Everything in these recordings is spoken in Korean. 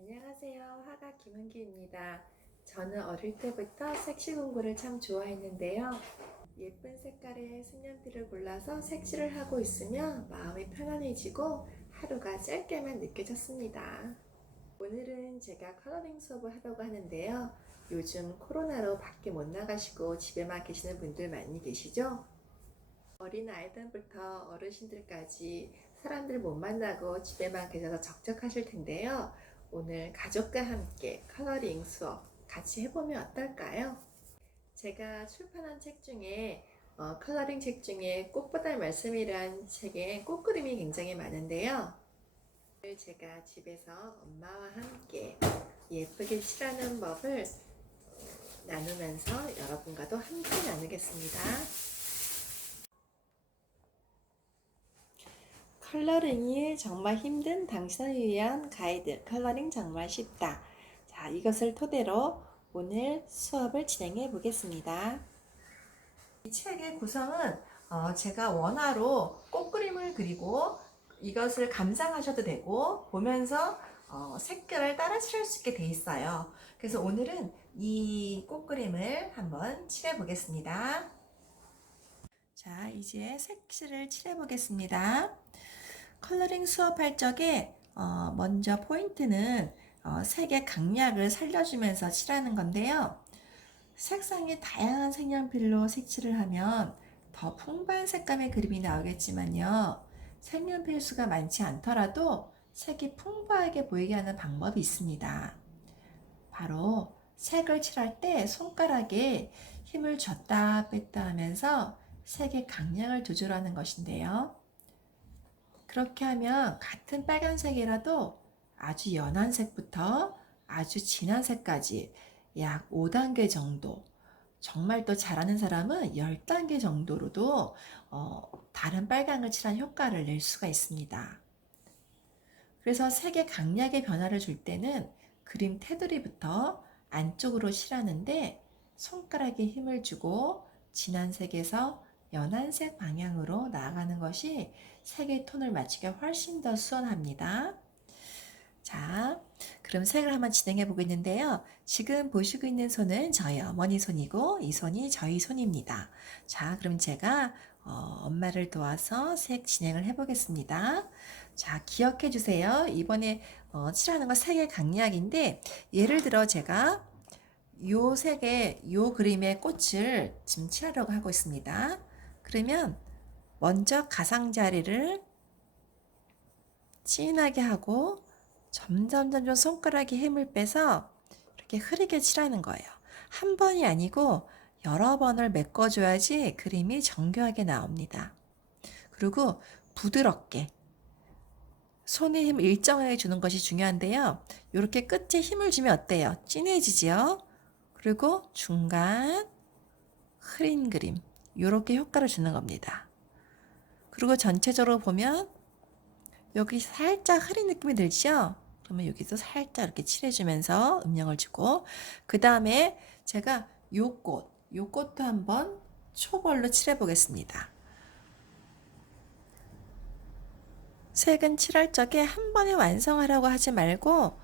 안녕하세요. 화가 김은기입니다. 저는 어릴 때부터 색시 공부를 참 좋아했는데요. 예쁜 색깔의 색연필을 골라서 색칠을 하고 있으면 마음이 편안해지고 하루가 짧게만 느껴졌습니다. 오늘은 제가 컬러링 수업을 하려고 하는데요. 요즘 코로나로 밖에 못 나가시고 집에만 계시는 분들 많이 계시죠? 어린 아이들부터 어르신들까지 사람들 못 만나고 집에만 계셔서 적적하실 텐데요. 오늘 가족과 함께 컬러링 수업 같이 해보면 어떨까요? 제가 출판한 책 중에 컬러링 책 중에 꽃보다 말씀이란 책에 꽃그림이 굉장히 많은데요. 오늘 제가 집에서 엄마와 함께 예쁘게 칠하는 법을 나누면서 여러분과도 함께 나누겠습니다. 컬러링이 정말 힘든 당신을 위한 가이드, 컬러링 정말 쉽다. 자, 이것을 토대로 오늘 수업을 진행해 보겠습니다. 이 책의 구성은 제가 원화로 꽃그림을 그리고 이것을 감상하셔도 되고 보면서 색깔을 따라 칠할 수 있게 돼 있어요. 그래서 오늘은 이 꽃그림을 한번 칠해 보겠습니다. 자, 이제 색칠을 칠해 보겠습니다. 컬러링 수업할 적에 먼저 포인트는 색의 강약을 살려주면서 칠하는 건데요. 색상이 다양한 색연필로 색칠을 하면 더 풍부한 색감의 그림이 나오겠지만요. 색연필 수가 많지 않더라도 색이 풍부하게 보이게 하는 방법이 있습니다. 바로 색을 칠할 때 손가락에 힘을 줬다 뺐다 하면서 색의 강약을 조절하는 것인데요. 그렇게 하면 같은 빨간색이라도 아주 연한 색부터 아주 진한 색까지 약 5단계 정도, 정말 또 잘하는 사람은 10단계 정도로도 다른 빨강을 칠한 효과를 낼 수가 있습니다. 그래서 색의 강약의 변화를 줄 때는 그림 테두리부터 안쪽으로 칠하는데 손가락에 힘을 주고 진한 색에서 연한 색 방향으로 나아가는 것이 색의 톤을 맞추기가 훨씬 더 수월합니다. 자, 그럼 색을 한번 진행해 보겠는데요. 지금 보시고 있는 손은 저희 어머니 손이고 이 손이 저희 손입니다. 자, 그럼 제가 엄마를 도와서 색 진행을 해 보겠습니다. 자, 기억해 주세요. 이번에 칠하는 건 색의 강약인데 예를 들어 제가 요 색의 요 그림의 꽃을 지금 칠하려고 하고 있습니다. 그러면 먼저 가상자리를 진하게 하고 점점 손가락에 힘을 빼서 이렇게 흐리게 칠하는 거예요. 한 번이 아니고 여러 번을 메꿔줘야지 그림이 정교하게 나옵니다. 그리고 부드럽게 손에 힘 일정하게 주는 것이 중요한데요. 이렇게 끝에 힘을 주면 어때요? 진해지죠? 그리고 중간 흐린 그림 이렇게 효과를 주는 겁니다. 그리고 전체적으로 보면 여기 살짝 흐린 느낌이 들죠? 그러면 여기서 살짝 이렇게 칠해주면서 음영을 주고 그 다음에 제가 요 꽃도 한번 초벌로 칠해 보겠습니다. 색은 칠할 적에 한 번에 완성하려고 하지 말고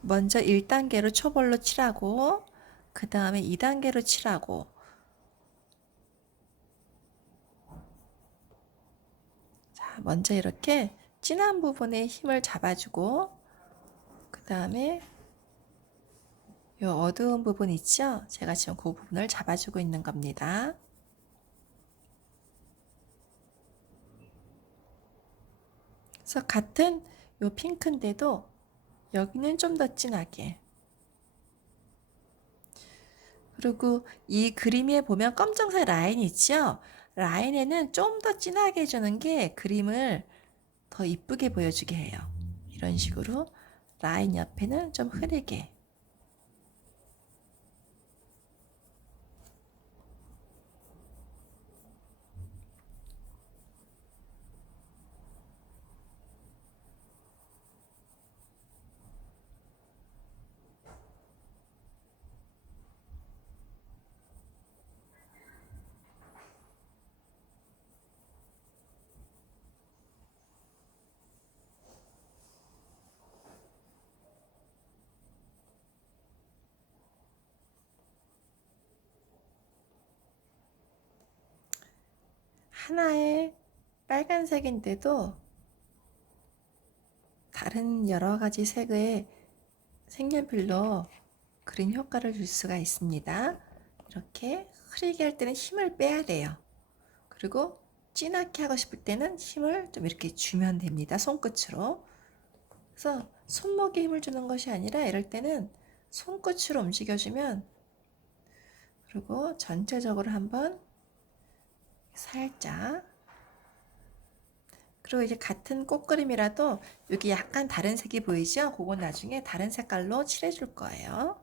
먼저 1단계로 초벌로 칠하고 그 다음에 2단계로 칠하고 자, 먼저 이렇게 진한 부분에 힘을 잡아주고 그 다음에 요 어두운 부분 있죠? 제가 지금 그 부분을 잡아주고 있는 겁니다. 그래서 같은 요 핑크인데도 여기는 좀 더 진하게 그리고 이 그림에 보면 검정색 라인이 있죠? 라인에는 좀 더 진하게 해주는 게 그림을 더 이쁘게 보여주게 해요. 이런 식으로 라인 옆에는 좀 흐리게 하나의 빨간색인데도 다른 여러 가지 색의 색연필로 그림 효과를 줄 수가 있습니다. 이렇게 흐리게 할 때는 힘을 빼야 돼요. 그리고 진하게 하고 싶을 때는 힘을 좀 이렇게 주면 됩니다. 손끝으로. 그래서 손목에 힘을 주는 것이 아니라 이럴 때는 손끝으로 움직여주면, 그리고 전체적으로 한번 살짝, 그리고 이제 같은 꽃그림이라도 여기 약간 다른 색이 보이죠? 그건 나중에 다른 색깔로 칠해줄 거예요.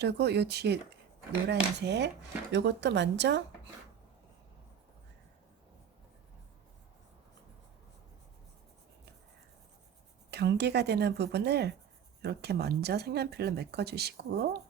그리고 요 뒤에 노란색, 요것도 먼저 경계가 되는 부분을 이렇게 먼저 색연필로 메꿔주시고,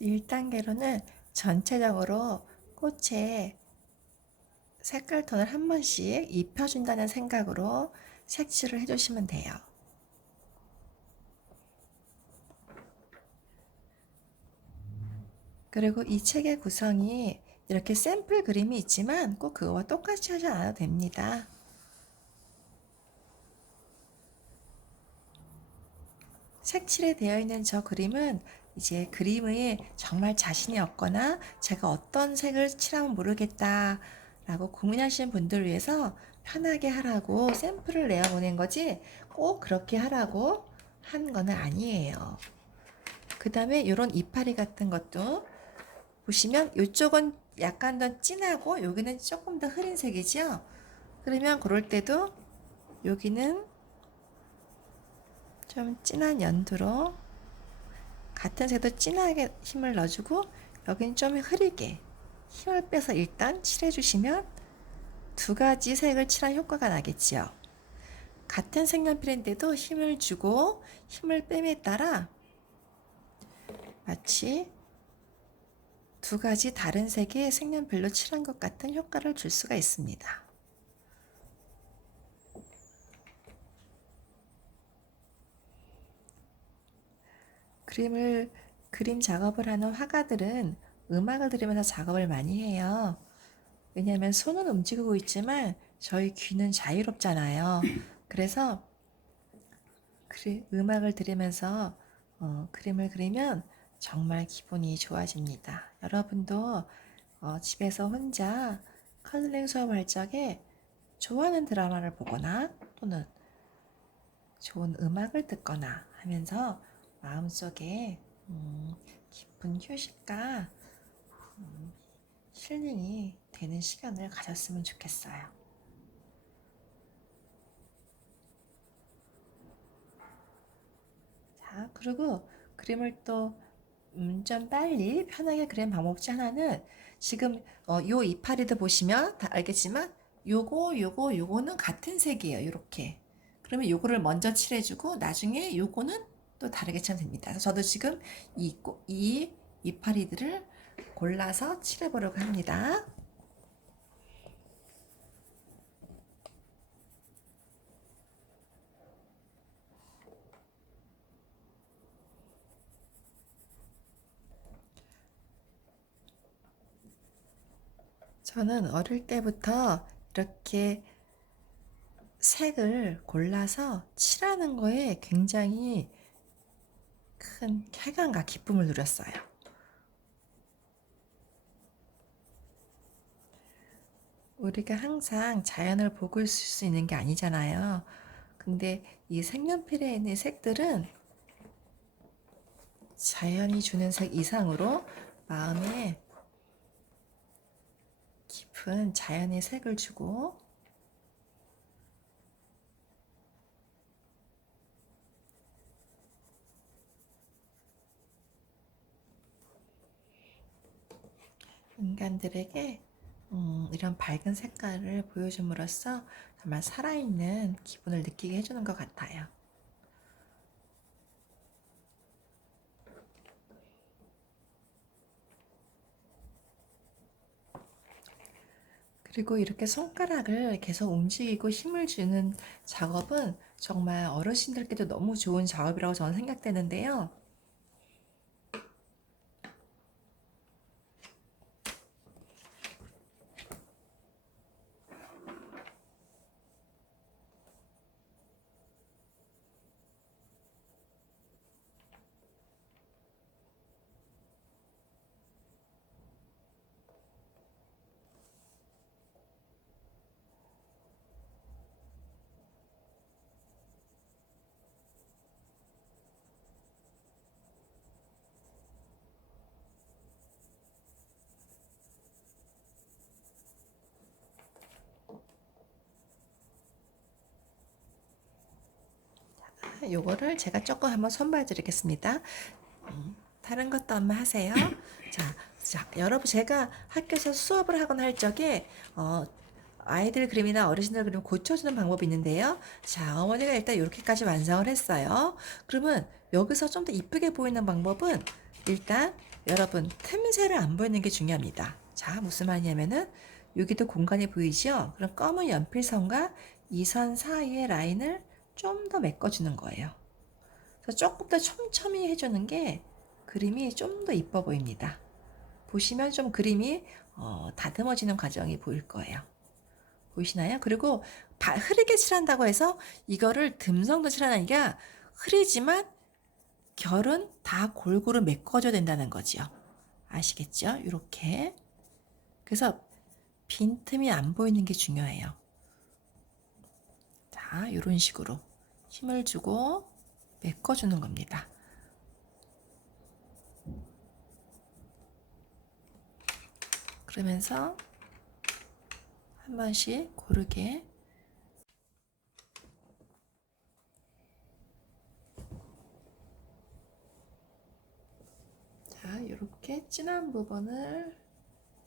일 단계로는 전체적으로 꽃에 색깔 톤을 한 번씩 입혀준다는 생각으로 색칠을 해주시면 돼요. 그리고 이 책의 구성이 이렇게 샘플 그림이 있지만 꼭 그거와 똑같이 하지 않아도 됩니다. 색칠이 되어 있는 저 그림은 이제 그림에 정말 자신이 없거나 제가 어떤 색을 칠하면 모르겠다 라고 고민하시는 분들 위해서 편하게 하라고 샘플을 내어 보낸 거지, 꼭 그렇게 하라고 한 거는 아니에요. 그 다음에 이런 이파리 같은 것도 보시면 이쪽은 약간 더 진하고 여기는 조금 더 흐린 색이죠. 그러면 그럴 때도 여기는 좀 진한 연두로 같은 색도 진하게 힘을 넣어주고, 여기는 좀 흐리게 힘을 빼서 일단 칠해주시면 두 가지 색을 칠한 효과가 나겠지요. 같은 색연필인데도 힘을 주고 힘을 뺨에 따라 마치 두 가지 다른 색의 색연필로 칠한 것 같은 효과를 줄 수가 있습니다. 그림 작업을 하는 화가들은 음악을 들으면서 작업을 많이 해요. 왜냐하면 손은 움직이고 있지만 저희 귀는 자유롭잖아요. 그래서 음악을 들으면서 그림을 그리면 정말 기분이 좋아집니다. 여러분도 집에서 혼자 컬러링 수업할 적에 좋아하는 드라마를 보거나 또는 좋은 음악을 듣거나 하면서 마음속에 깊은 휴식과 힐링이 되는 시간을 가졌으면 좋겠어요. 자, 그리고 그림을 또 좀 빨리 편하게 그리는 방법 중 하나는, 지금 요 이파리도 보시면 다 알겠지만 요거는 같은 색이에요. 이렇게. 그러면 요거를 먼저 칠해주고 나중에 요거는 또 다르게 칠하면 됩니다. 그래서 저도 지금 이 이파리들을 골라서 칠해보려고 합니다. 저는 어릴 때부터 이렇게 색을 골라서 칠하는 거에 굉장히 큰 쾌감과 기쁨을 누렸어요. 우리가 항상 자연을 보고 있을 수 있는 게 아니잖아요. 근데 이 색연필에 있는 색들은 자연이 주는 색 이상으로 마음에 깊은 자연의 색을 주고, 인간들에게 이런 밝은 색깔을 보여줌으로써 정말 살아있는 기분을 느끼게 해주는 것 같아요. 그리고 이렇게 손가락을 계속 움직이고 힘을 주는 작업은 정말 어르신들께도 너무 좋은 작업이라고 저는 생각되는데요. 요거를 제가 조금 한번 손봐 드리겠습니다. 다른 것도 한번 하세요. 여러분 제가 학교에서 수업을 하거나 할 적에 아이들 그림이나 어르신들 그림 고쳐주는 방법이 있는데요. 자, 어머니가 일단 이렇게까지 완성을 했어요. 그러면 여기서 좀 더 이쁘게 보이는 방법은 일단 여러분 틈새를 안 보이는 게 중요합니다. 자, 무슨 말이냐면은 여기도 공간이 보이죠? 그럼 검은 연필선과 이 선 사이의 라인을 좀 더 메꿔주는 거예요. 그래서 조금 더 촘촘히 해주는 게 그림이 좀 더 이뻐 보입니다. 보시면 좀 그림이 다듬어지는 과정이 보일 거예요. 보이시나요? 그리고 흐리게 칠한다고 해서 이거를 듬성도 칠하니까 흐리지만 결은 다 골고루 메꿔줘야 된다는 거죠. 아시겠죠? 이렇게. 그래서 빈틈이 안 보이는 게 중요해요. 자, 이런 식으로 힘을 주고 메꿔주는 겁니다. 그러면서 한 번씩 고르게 자, 이렇게 진한 부분을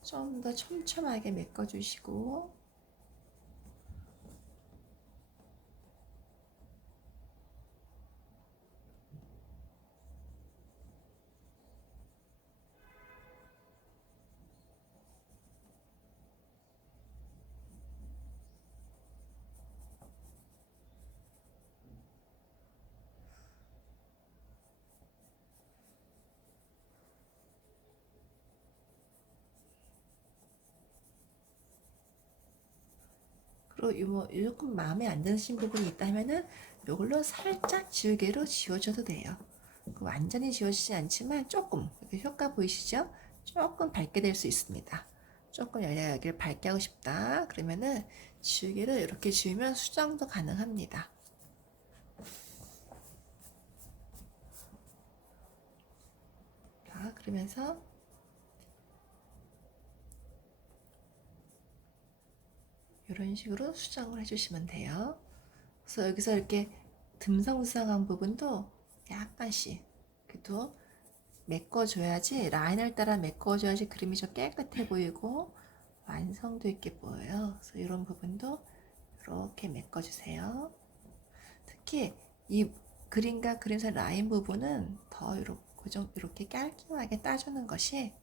좀 더 촘촘하게 메꿔주시고 그리고 뭐 조금 마음에 안 드신 부분이 있다면은 이걸로 살짝 지우개로 지워줘도 돼요. 완전히 지워지지 않지만 조금 효과 보이시죠? 조금 밝게 될 수 있습니다. 조금 여기를 밝게 하고 싶다. 그러면은 지우개로 이렇게 지우면 수정도 가능합니다. 자, 그러면서 이런 식으로 수정을 해주시면 돼요. 그래서 여기서 이렇게 듬성듬성한 부분도 약간씩 그래도 메꿔줘야지, 라인을 따라 메꿔줘야지 그림이 좀 깨끗해 보이고 완성도 있게 보여요. 그래서 이런 부분도 이렇게 메꿔주세요. 특히 이 그림과 그림 사이 라인 부분은 더 이렇게 깔끔하게 따주는 것이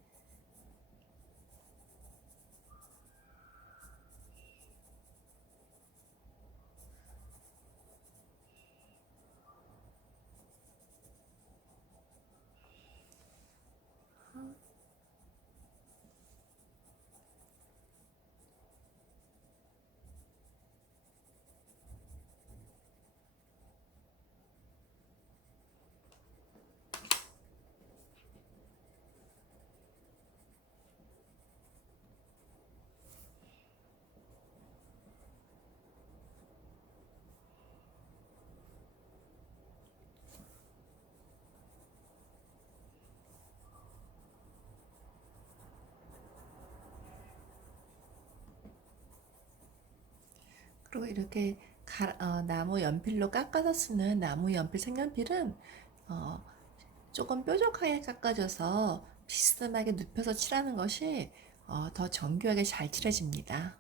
그리고 이렇게 나무 연필로 깎아서 쓰는 나무 연필 색연필은 어, 조금 뾰족하게 깎아줘서 비스듬하게 눕혀서 칠하는 것이 더 정교하게 잘 칠해집니다.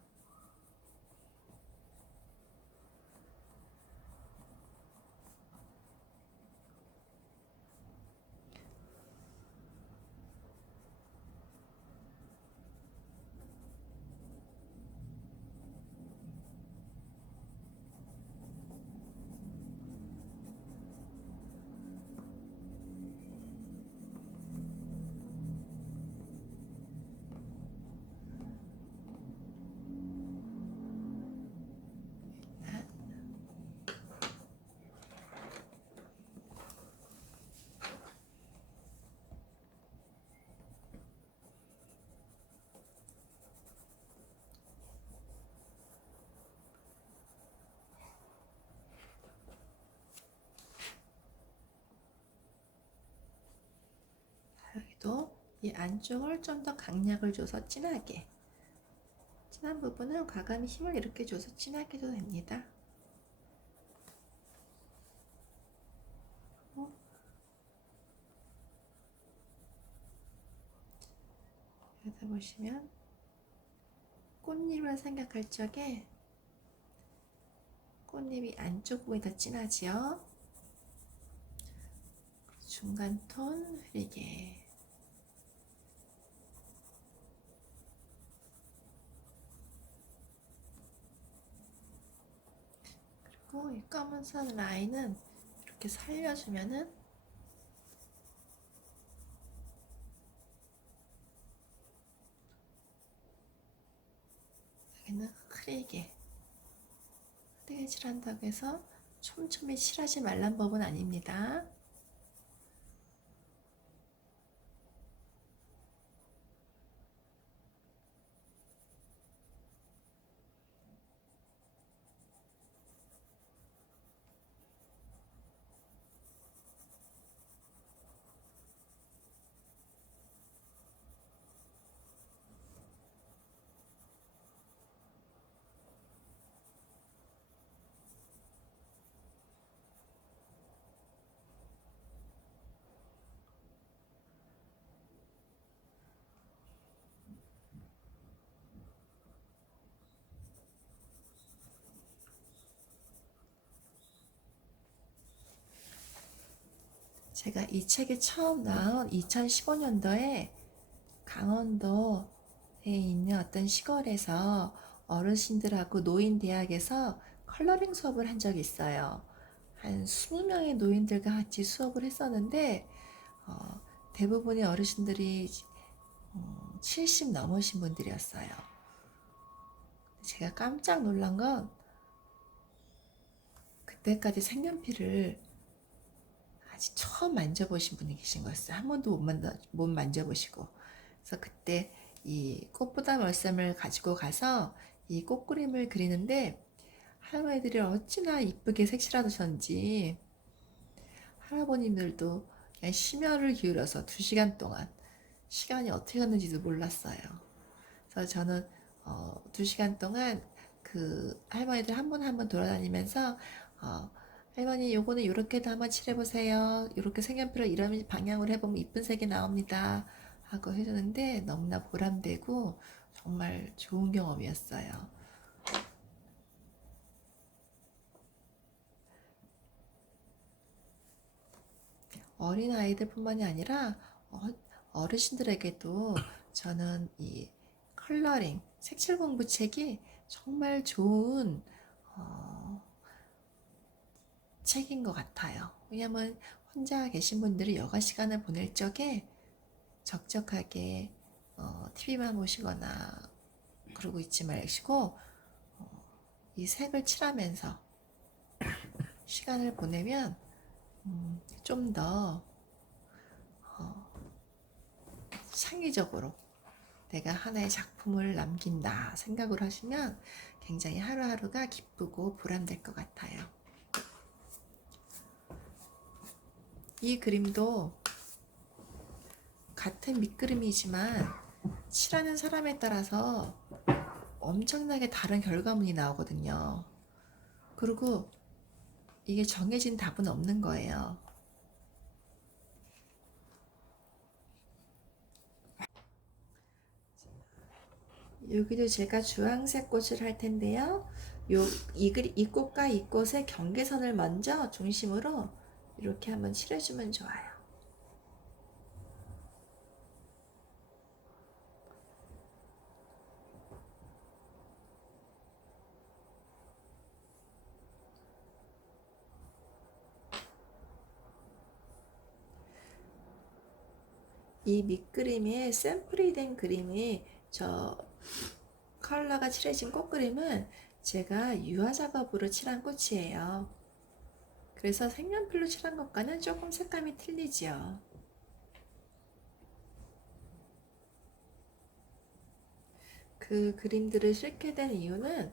여기도 이 안쪽을 좀 더 강약을 줘서 진한 부분은 과감히 힘을 이렇게 줘서 진하게 줘도 됩니다. 여기다 보시면 꽃잎을 생각할 적에 꽃잎이 안쪽 부분이 더 진하지요. 중간 톤 흐리게. 그리고 이 검은선 라인은 이렇게 살려주면은 여기는 흐리게 칠한다고 해서 촘촘히 칠하지 말란 법은 아닙니다. 제가 이 책이 처음 나온 2015년도에 강원도에 있는 어떤 시골에서 어르신들하고 노인대학에서 컬러링 수업을 한 적이 있어요. 한 20명의 노인들과 같이 수업을 했었는데 대부분의 어르신들이 70 넘으신 분들이었어요. 제가 깜짝 놀란 건 그때까지 색연필을 아직 처음 만져보신 분이 계신 거였어요. 한 번도 못 만져보시고. 그래서 그때 이 꽃보다 멀쌈을 가지고 가서 이 꽃그림을 그리는데 할머니들이 어찌나 이쁘게 색칠하셨는지 할아버님들도 그냥 심혈을 기울여서 2시간 동안 시간이 어떻게 갔는지도 몰랐어요. 그래서 저는 2시간 동안 그 할머니들 한 분 한 분 돌아다니면서 할머니 요거는 요렇게도 한번 칠해보세요. 요렇게 색연필을 이런 방향으로 해보면 이쁜 색이 나옵니다. 하고 해주는데 너무나 보람되고 정말 좋은 경험이었어요. 어린 아이들뿐만이 아니라 어르신들에게도 저는 이 컬러링 색칠 공부 책이 정말 좋은 책인 것 같아요. 왜냐면 혼자 계신 분들이 여가 시간을 보낼 적에 적적하게 TV만 보시거나 그러고 있지 마시고 이 색을 칠하면서 시간을 보내면 좀 더 창의적으로 내가 하나의 작품을 남긴다 생각을 하시면 굉장히 하루하루가 기쁘고 보람될 것 같아요. 이 그림도 같은 밑그림이지만 칠하는 사람에 따라서 엄청나게 다른 결과물이 나오거든요. 그리고 이게 정해진 답은 없는 거예요. 여기도 제가 주황색 꽃을 할 텐데요. 이 꽃과 이 꽃의 경계선을 먼저 중심으로 이렇게 한번 칠해주면 좋아요. 이 밑그림에 샘플이 된 그림이 저 컬러가 칠해진 꽃그림은 제가 유화 작업으로 칠한 꽃이에요. 그래서 색연필로 칠한 것과는 조금 색감이 틀리죠. 그 그림들을 싣게 된 이유는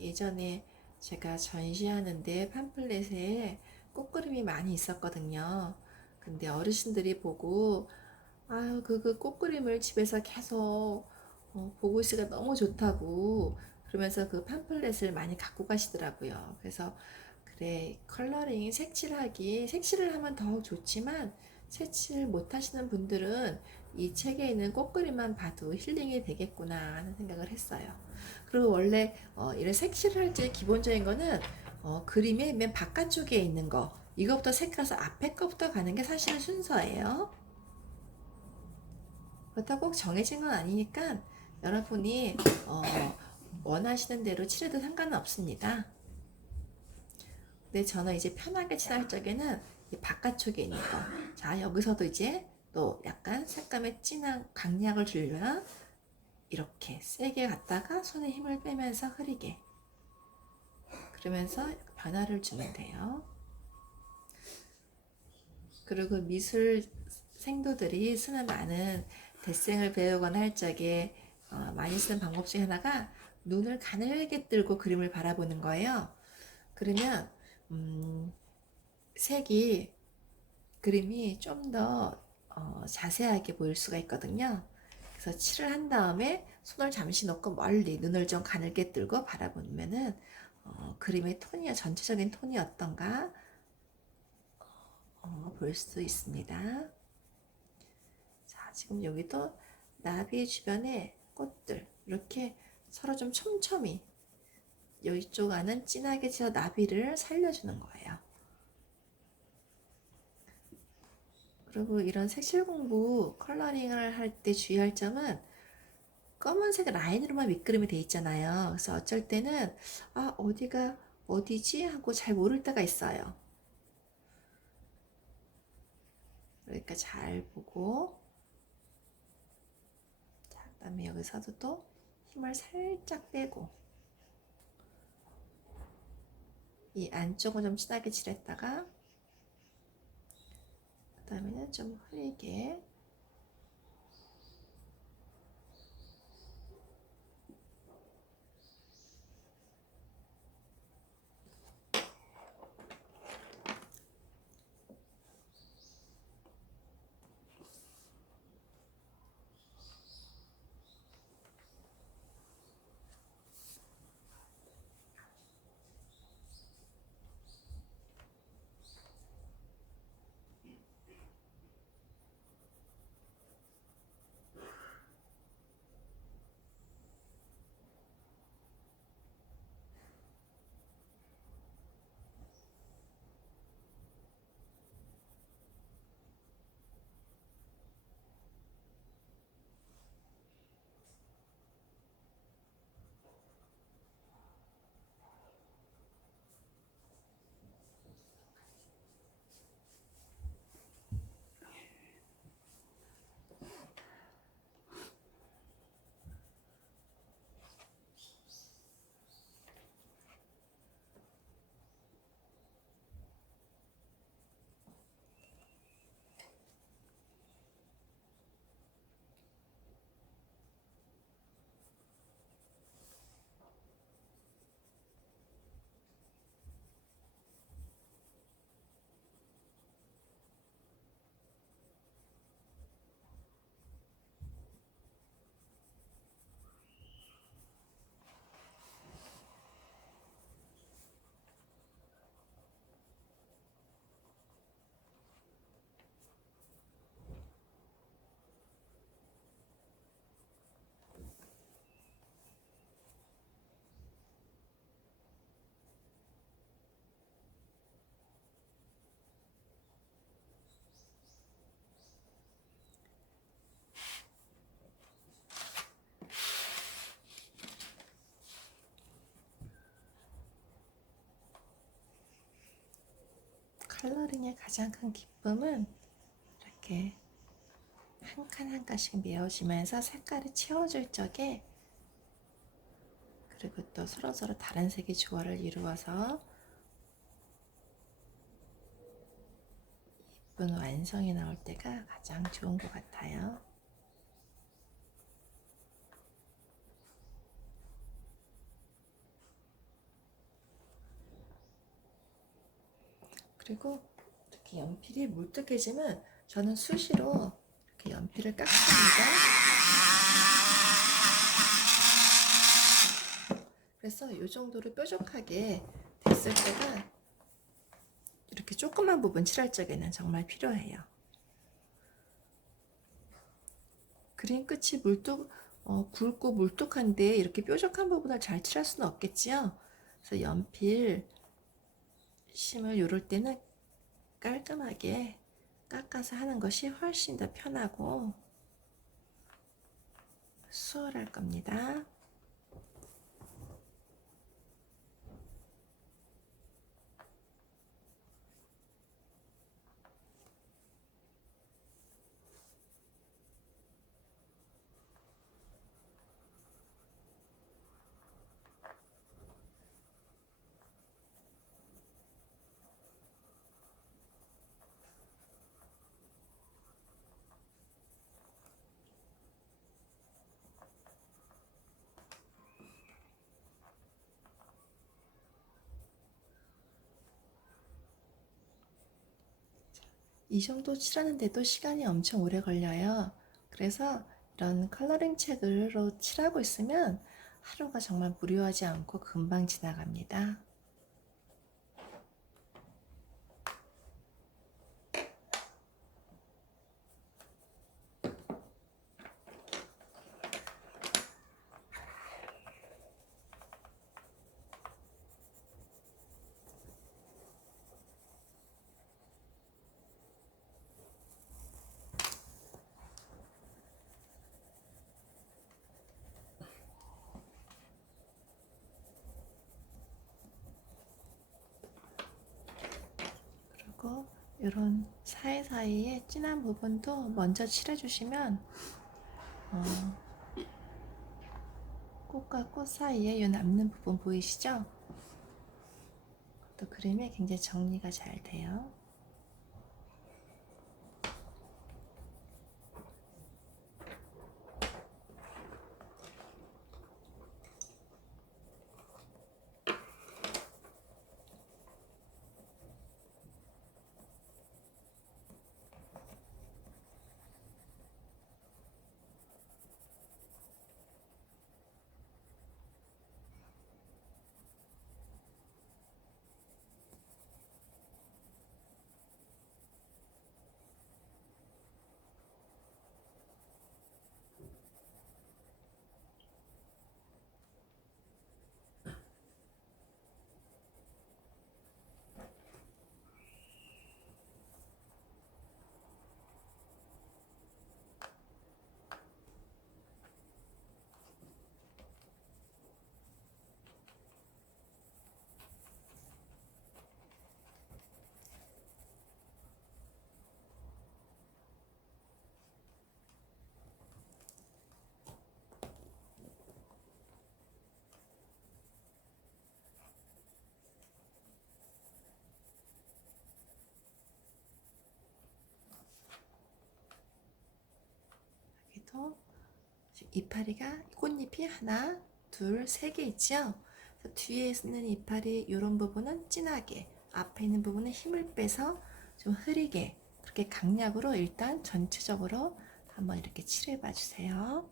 예전에 제가 전시하는데 팜플렛에 꽃그림이 많이 있었거든요. 근데 어르신들이 보고 아유 그 꽃그림을 집에서 계속 보고 있으니까 너무 좋다고 그러면서 그 팜플렛을 많이 갖고 가시더라고요. 그래서 그래 컬러링 색칠을 하면 더 좋지만 색칠 못 하시는 분들은 이 책에 있는 꽃그림만 봐도 힐링이 되겠구나 하는 생각을 했어요. 그리고 원래 이런 색칠을 할 때 기본적인 거는 그림의 맨 바깥쪽에 있는 거 이거부터 색깔서 앞에 거부터 가는 게 사실은 순서예요. 그렇다고 꼭 정해진 건 아니니까 여러분이 원하시는 대로 칠해도 상관은 없습니다. 근데 저는 이제 편하게 칠할 적에는 이 바깥쪽에 있는 거. 자, 여기서도 이제 또 약간 색감에 진한 강약을 주려면 이렇게 세게 갖다가 손에 힘을 빼면서 흐리게. 그러면서 변화를 주면 돼요. 그리고 미술 생도들이 쓰는 많은 데생을 배우거나 할 적에 많이 쓰는 방법 중에 하나가 눈을 가늘게 뜨고 그림을 바라보는 거예요. 그러면 색이 그림이 좀 더 자세하게 보일 수가 있거든요. 그래서 칠을 한 다음에 손을 잠시 놓고 멀리 눈을 좀 가늘게 뜨고 바라보면은 그림의 톤이 전체적인 톤이 어떤가 볼 수 있습니다. 자, 지금 여기도 나비 주변에 꽃들 이렇게 서로 좀 촘촘히 이쪽 안은 진하게 저 나비를 살려주는 거예요. 그리고 이런 색칠 공부 컬러링을 할 때 주의할 점은 검은색 라인으로만 밑그림이 돼 있잖아요. 그래서 어쩔 때는 어디가 어디지 하고 잘 모를 때가 있어요. 그러니까 잘 보고 자, 그다음에 여기서도 또 힘을 살짝 빼고 이 안쪽은 좀 진하게 칠했다가 그 다음에는 좀 흐리게 컬러링의 가장 큰 기쁨은 이렇게 한 칸 한 칸씩 메워지면서 색깔이 채워질 적에, 그리고 또 서로서로 다른 색의 조화를 이루어서 예쁜 완성이 나올 때가 가장 좋은 것 같아요. 그리고 이렇게 연필이 물뜨개지면 저는 수시로 이렇게 연필을 깎습니다. 그래서 이 정도로 뾰족하게 됐을 때가 이렇게 조그만 부분 칠할 적에는 정말 필요해요. 그림 끝이 굵고 물뚝한데 이렇게 뾰족한 부분을 잘 칠할 수는 없겠지요. 그래서 연필 심을 요럴 때는 깔끔하게 깎아서 하는 것이 훨씬 더 편하고 수월할 겁니다. 이 정도 칠하는데도 시간이 엄청 오래 걸려요. 그래서 이런 컬러링 책으로 칠하고 있으면 하루가 정말 무료하지 않고 금방 지나갑니다. 그리고 이런 사이사이에 진한 부분도 먼저 칠해주시면 꽃과 꽃 사이에 이 남는 부분 보이시죠? 또 그림이 굉장히 정리가 잘 돼요. 여기도 이파리가 꽃잎이 하나, 둘, 세 개 있죠? 뒤에 있는 이파리 이런 부분은 진하게, 앞에 있는 부분은 힘을 빼서 좀 흐리게, 그렇게 강약으로 일단 전체적으로 한번 이렇게 칠해 봐 주세요.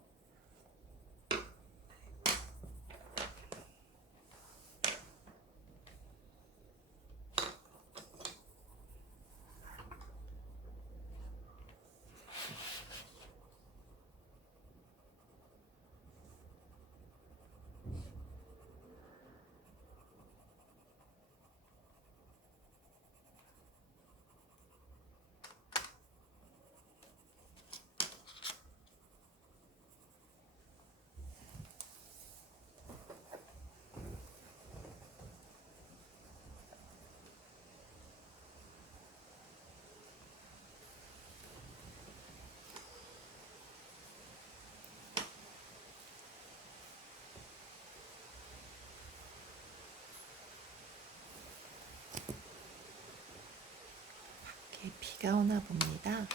비가 오나 봅니다. 이렇게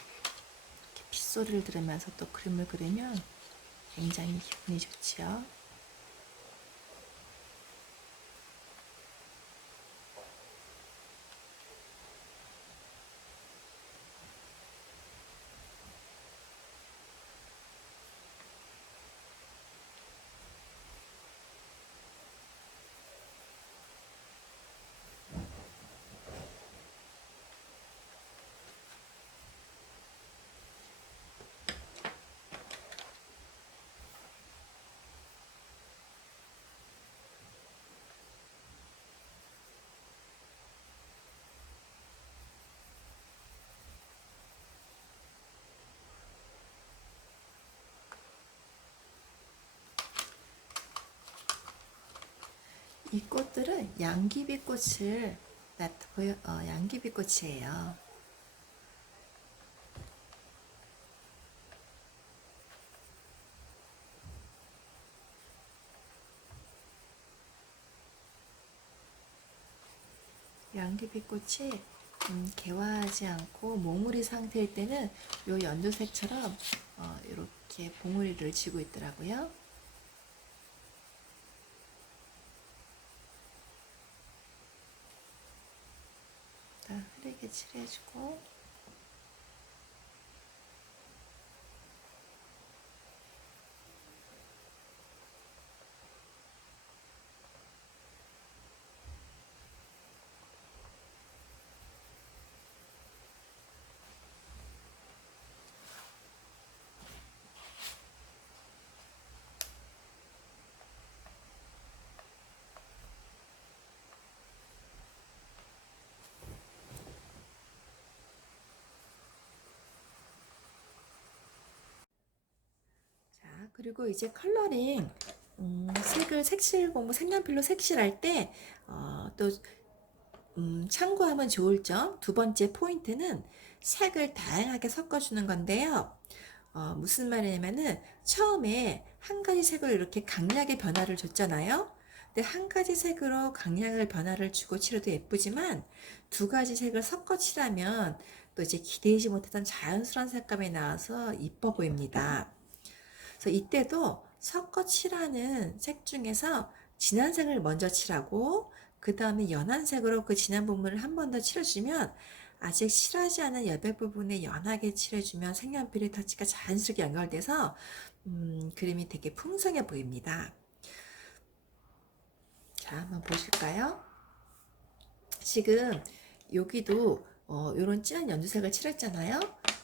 빗소리를 들으면서 또 그림을 그리면 굉장히 기분이 좋지요. 이 꽃들은 양귀비꽃을 양귀비꽃이에요. 양귀비꽃이 개화하지 않고 몽우리 상태일 때는 요 연두색처럼 이렇게 봉우리를 지고 있더라고요. 흐리게 칠해주고 그리고 이제 컬러링 색을 색칠 공부 색연필로 색칠할 때 또 참고하면 좋을 점 두 번째 포인트는 색을 다양하게 섞어주는 건데요. 무슨 말이냐면은 처음에 한 가지 색을 이렇게 강약의 변화를 줬잖아요. 근데 한 가지 색으로 강약을 변화를 주고 칠해도 예쁘지만 두 가지 색을 섞어 칠하면 또 이제 기대지 못했던 자연스러운 색감이 나와서 이뻐 보입니다. 그래서 이때도 섞어 칠하는 색 중에서 진한 색을 먼저 칠하고 그 다음에 연한 색으로 그 진한 부분을 한 번 더 칠해주면 아직 칠하지 않은 여백 부분에 연하게 칠해주면 색연필의 터치가 자연스럽게 연결돼서 그림이 되게 풍성해 보입니다. 자, 한번 보실까요? 지금 여기도 이런 진한 연두색을 칠했잖아요.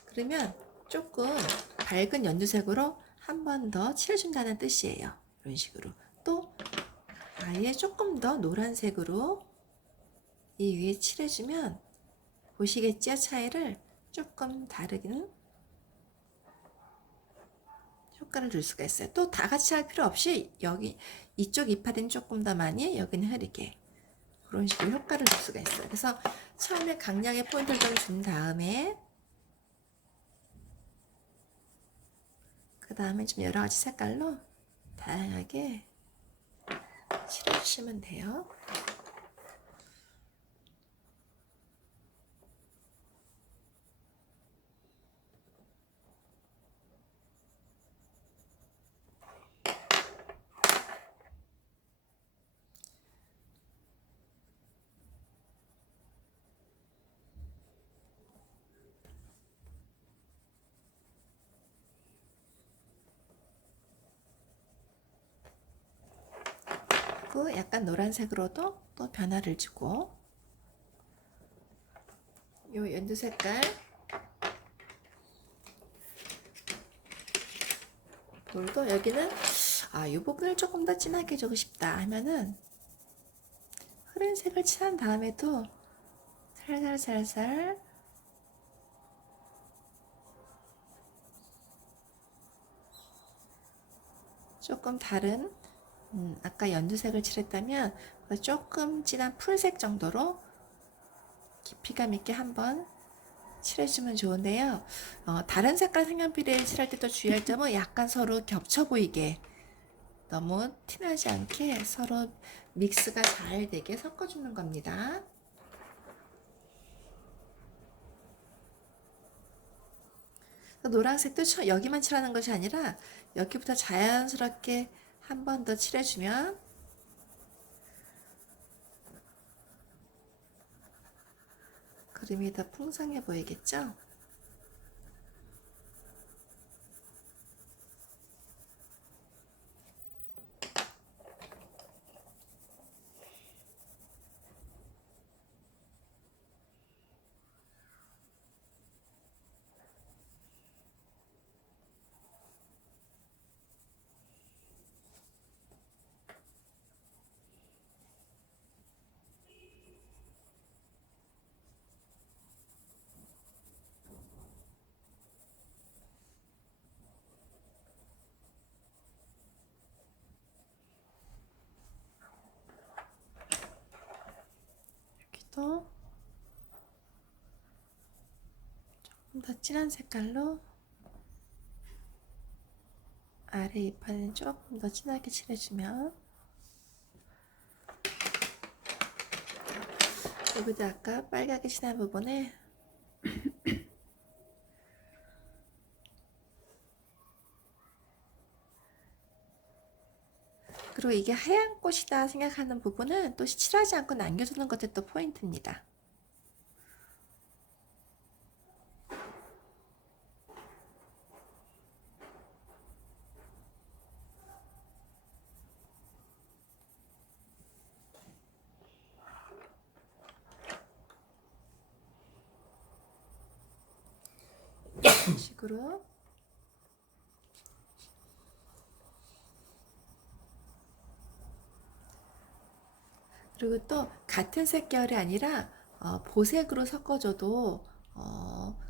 그러면 조금 밝은 연두색으로 한 번 더 칠해준다는 뜻이에요. 이런 식으로 또 아예 조금 더 노란색으로 이 위에 칠해주면 보시겠지요? 차이를 조금 다르게 효과를 줄 수가 있어요. 또 다 같이 할 필요 없이 여기 이쪽 이파리는 조금 더 많이 여기는 흐리게 그런 식으로 효과를 줄 수가 있어요. 그래서 처음에 강약의 포인트를 좀 준 다음에 그 다음에 좀 여러 가지 색깔로 다양하게 칠해주시면 돼요. 그리고 약간 노란색으로도 또 변화를 주고 요 연두 색깔 볼도 여기는 이 부분을 조금 더 진하게 주고 싶다 하면은 흐린 색을 칠한 다음에도 살살 조금 다른 아까 연두색을 칠했다면 조금 진한 풀색 정도로 깊이감 있게 한번 칠해주면 좋은데요. 다른 색깔 색연필에 칠할 때 또 주의할 점은 약간 서로 겹쳐 보이게 너무 티나지 않게 서로 믹스가 잘 되게 섞어주는 겁니다. 노란색도 여기만 칠하는 것이 아니라 여기부터 자연스럽게 한 번 더 칠해주면 그림이 더 풍성해 보이겠죠? 여기도 조금 더 진한 색깔로 아래 잎판을 조금 더 진하게 칠해주면 여기도 아까 빨갛게 칠한 부분에 그리고 이게 하얀 꽃이다 생각하는 부분은 또 칠하지 않고 남겨두는 것도 또 포인트입니다. 이런 식으로 그리고 또 같은 색 계열이 아니라 보색으로 섞어줘도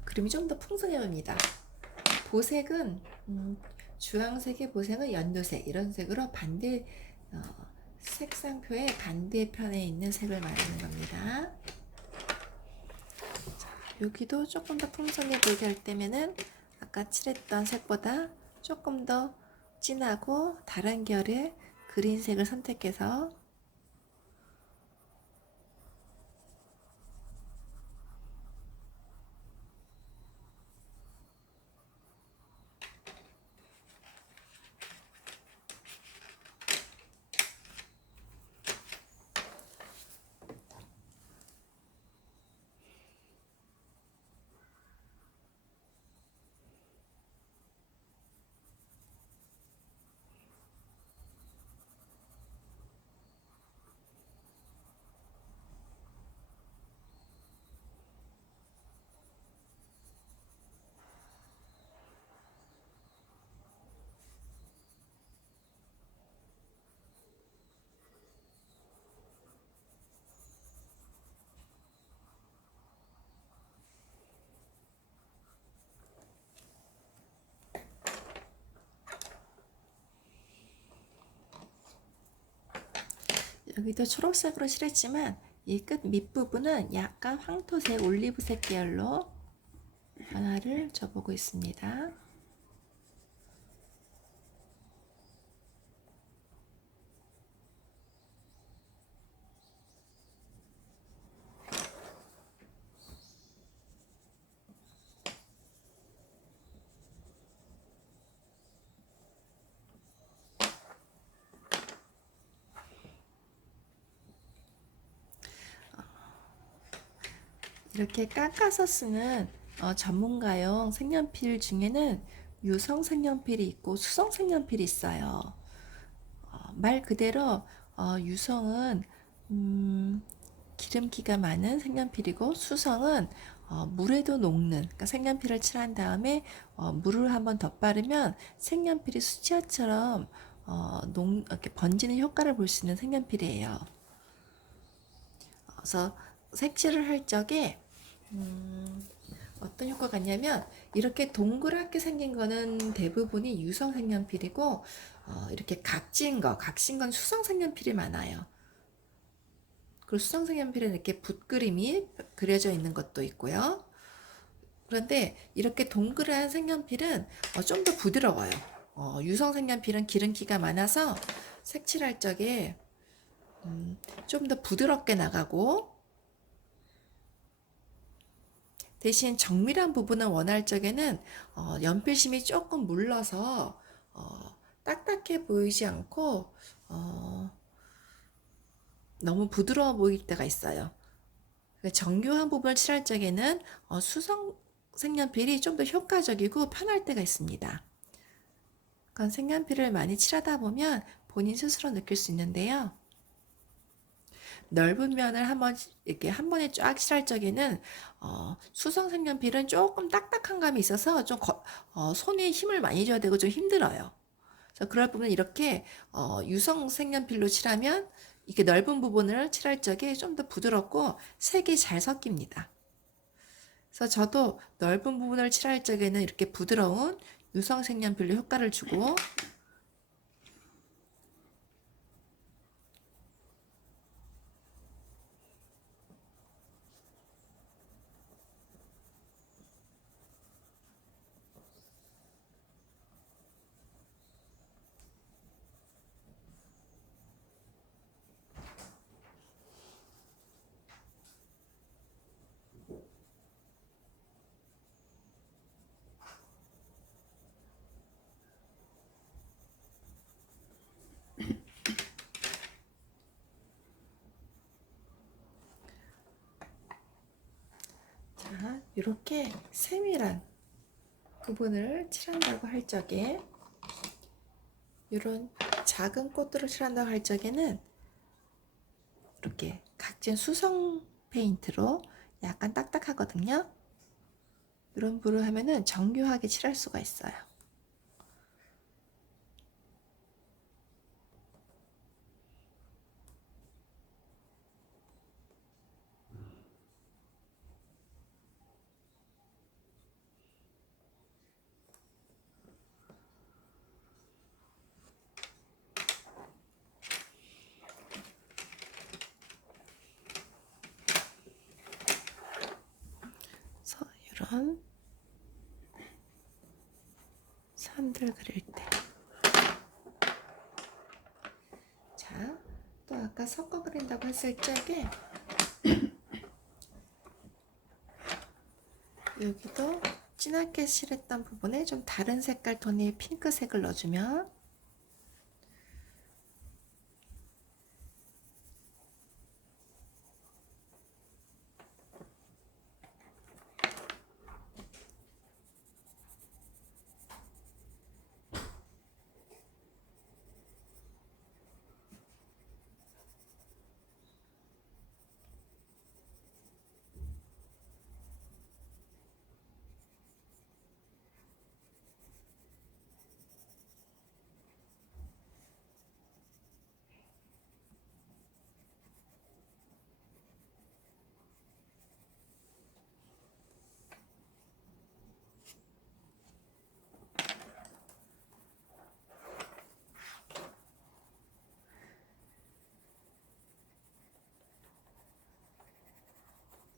그림이 좀 더 풍성해 보입니다. 보색은 주황색의 보색은 연두색 이런 색으로 반대 색상표의 반대편에 있는 색을 말하는 겁니다. 자, 여기도 조금 더 풍성해 보이게 할 때면은 아까 칠했던 색보다 조금 더 진하고 다른 결의 그린색을 선택해서 여기도 초록색으로 칠했지만 이 끝 밑부분은 약간 황토색, 올리브색 계열로 변화를 줘보고 있습니다. 이렇게 깎아서 쓰는 전문가용 색연필 중에는 유성 색연필이 있고 수성 색연필이 있어요. 말 그대로 유성은 기름기가 많은 색연필이고 수성은 물에도 녹는 그러니까 색연필을 칠한 다음에 물을 한번 덧바르면 색연필이 수채화처럼 이렇게 번지는 효과를 볼 수 있는 색연필이에요. 그래서 색칠을 할 적에 어떤 효과가 있냐면 이렇게 동그랗게 생긴 거는 대부분이 유성 색연필이고 이렇게 각진 건 수성 색연필이 많아요. 그리고 수성 색연필은 이렇게 붓그림이 그려져 있는 것도 있고요. 그런데 이렇게 동그란 색연필은 좀 더 부드러워요. 유성 색연필은 기름기가 많아서 색칠할 적에 좀 더 부드럽게 나가고 대신 정밀한 부분을 원할 적에는 연필심이 조금 물러서 딱딱해 보이지 않고 너무 부드러워 보일 때가 있어요. 정교한 부분을 칠할 적에는 수성 색연필이 좀 더 효과적이고 편할 때가 있습니다. 그건 색연필을 많이 칠하다 보면 본인 스스로 느낄 수 있는데요. 넓은 면을 이렇게 한 번에 쫙 칠할 적에는 수성 색연필은 조금 딱딱한 감이 있어서 좀 손에 힘을 많이 줘야 되고 좀 힘들어요. 그래서 그럴 부분은 이렇게 유성 색연필로 칠하면 이렇게 넓은 부분을 칠할 적에 좀 더 부드럽고 색이 잘 섞입니다. 그래서 저도 넓은 부분을 칠할 적에는 이렇게 부드러운 유성 색연필로 효과를 주고, 자, 이렇게 세밀한 부분을 칠한다고 할 적에, 이런 작은 꽃들을 칠한다고 할 적에는 이렇게 각진 수성 페인트로 약간 딱딱하거든요. 이런 불을 하면은 정교하게 칠할 수가 있어요. 그래서 이런 산들 그릴 때, 자, 또 아까 섞어 그린다고 했을 적에 여기도 진하게 칠했던 부분에 좀 다른 색깔 톤의 핑크색을 넣어주면,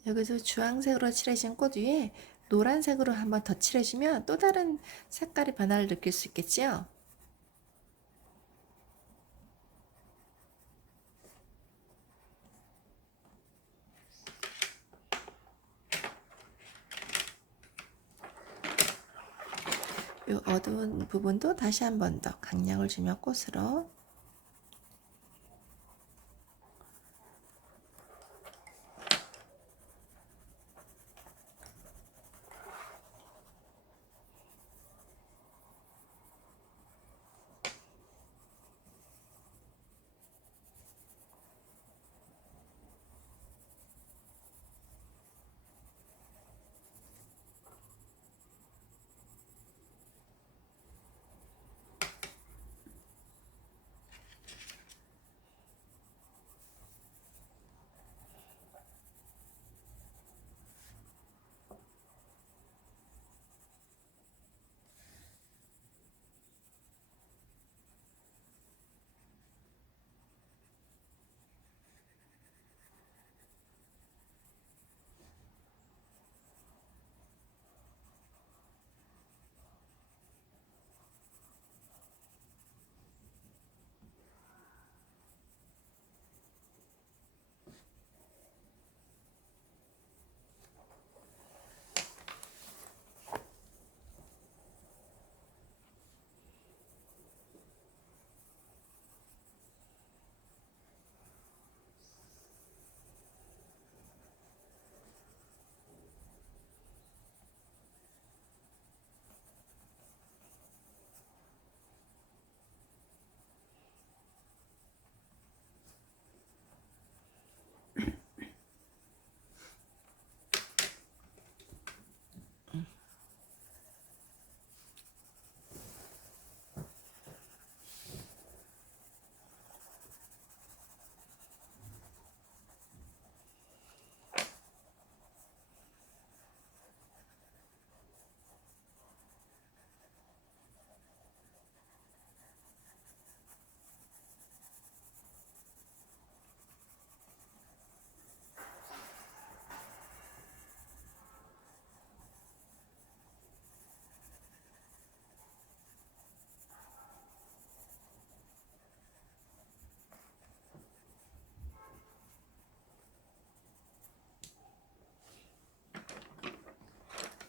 여기서 주황색으로 칠해진 꽃 위에 노란색으로 한번 더 칠해주면 또 다른 색깔의 변화를 느낄 수 있겠지요? 이 어두운 부분도 다시 한 번 더 강량을 주며 꽃으로,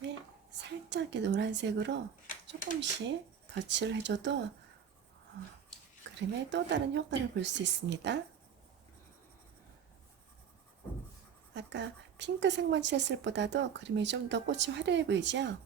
다음에 살짝 이렇게 노란색으로 조금씩 덧칠을 해줘도 그림에 또 다른 효과를 볼 수 있습니다. 아까 핑크색만 칠했을 보다도 그림이 좀 더 꽃이 화려해 보이죠?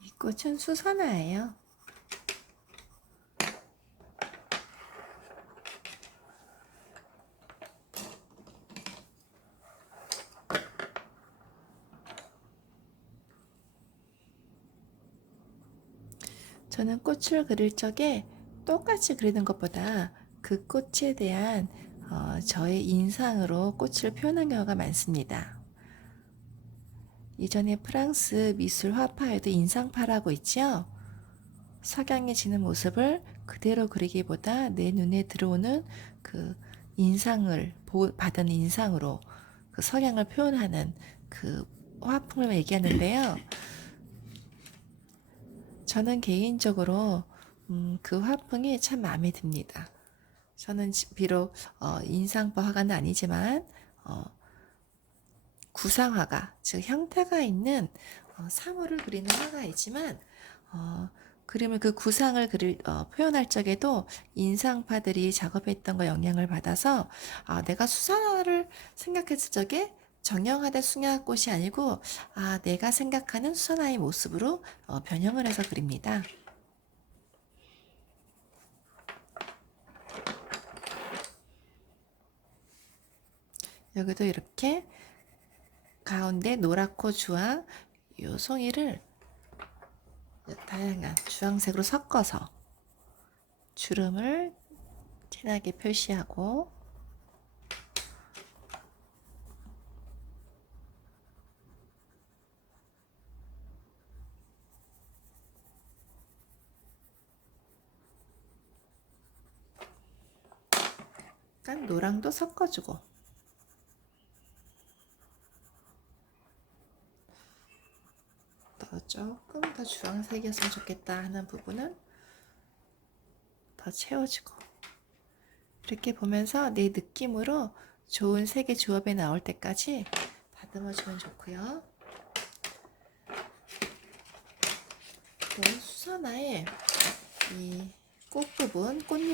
이 꽃은 수선화예요. 저는 꽃을 그릴 적에 똑같이 그리는 것보다 그 꽃에 대한 저의 인상으로 꽃을 표현한 경우가 많습니다. 이전에 프랑스 미술 화파에도 인상파라고 있죠. 석양이 지는 모습을 그대로 그리기보다 내 눈에 들어오는 그 인상을 받은 인상으로 그 석양을 표현하는 그 화풍을 얘기하는데요. 저는 개인적으로 그 화풍이 참 마음에 듭니다. 저는 비록 인상파 화가는 아니지만 구상화가, 즉 형태가 있는 사물을 그리는 화가이지만 그림을 그 구상을 표현할 적에도 인상파들이 작업했던 거 영향을 받아서 내가 수선화를 생각했을 적에 정형화된 수녀꽃이 아니고 내가 생각하는 수선화의 모습으로 변형을 해서 그립니다. 여기도 이렇게 가운데 노랗고 주황 요 송이를 다양한 주황색으로 섞어서 주름을 진하게 표시하고 약간 노랑도 섞어주고 조금 더 주황색이었으면 좋겠다 하는 부분은 더 채워주고 이렇게 보면서 내 느낌으로 좋은 색의 조합이 나올 때까지 다듬어주면 좋고요. 또 수선화의 이 꽃잎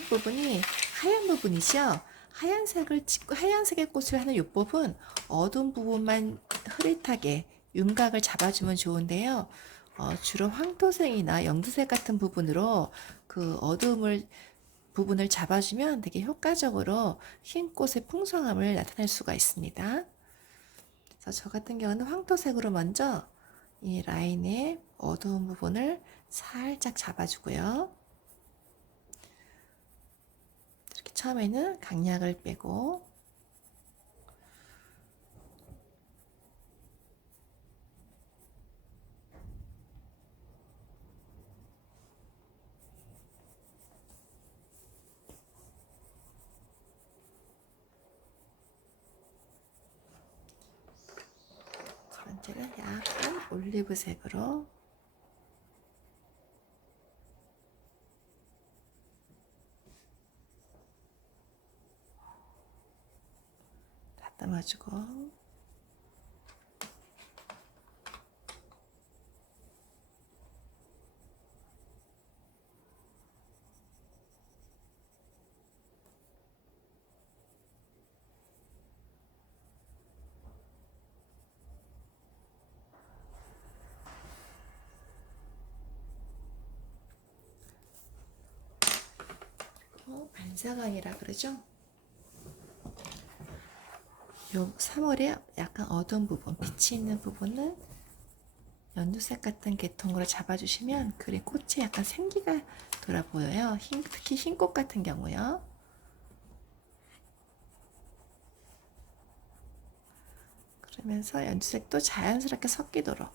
부분이 하얀 부분이죠. 하얀색의 꽃을 하는 이 부분, 어두운 부분만 흐릿하게 윤곽을 잡아주면 좋은데요. 주로 황토색이나 영두색 같은 부분으로 그 부분을 잡아주면 되게 효과적으로 흰 꽃의 풍성함을 나타낼 수가 있습니다. 그래서 저 같은 경우는 황토색으로 먼저 이 라인의 어두운 부분을 살짝 잡아주고요. 이렇게 처음에는 강약을 빼고 가운데는 약간 올리브색으로 다듬어주고 반사광이라 그러죠? 요 3월에 약간 어두운 부분, 빛이 있는 부분은 연두색 같은 계통으로 잡아주시면 그린 꽃이 약간 생기가 돌아 보여요. 특히 흰 꽃 같은 경우요. 그러면서 연두색도 자연스럽게 섞이도록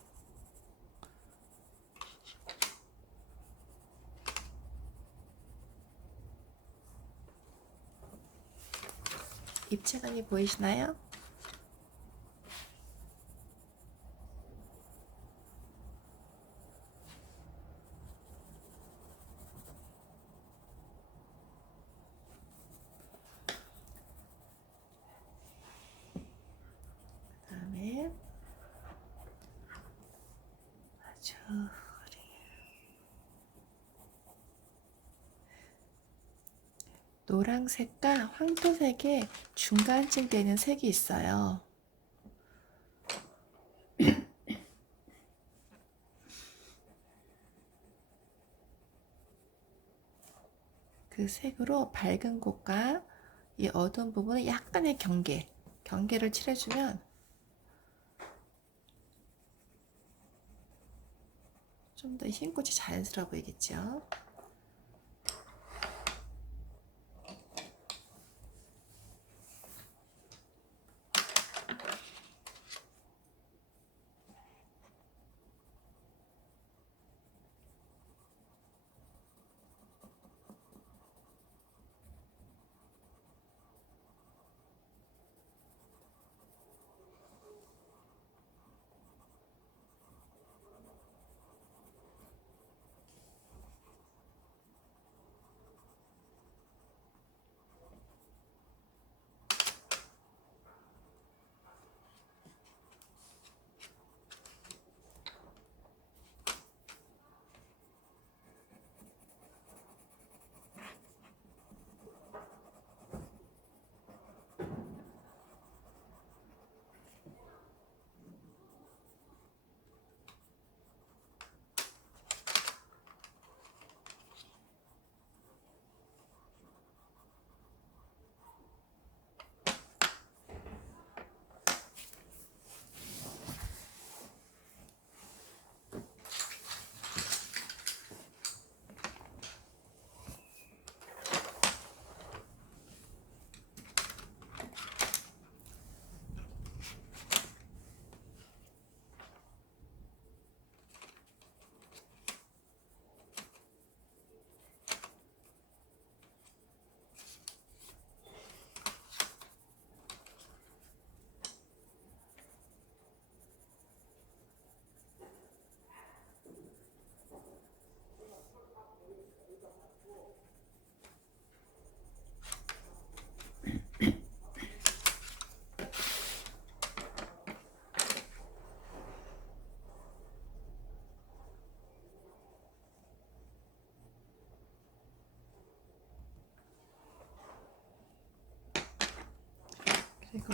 입체감이 보이시나요? 그다음에 아주 노란색과 황토색의 중간쯤 되는 색이 있어요. 그 색으로 밝은 곳과 이 어두운 부분은 약간의 경계를 칠해주면 좀 더 흰 꽃이 자연스러워 보이겠죠.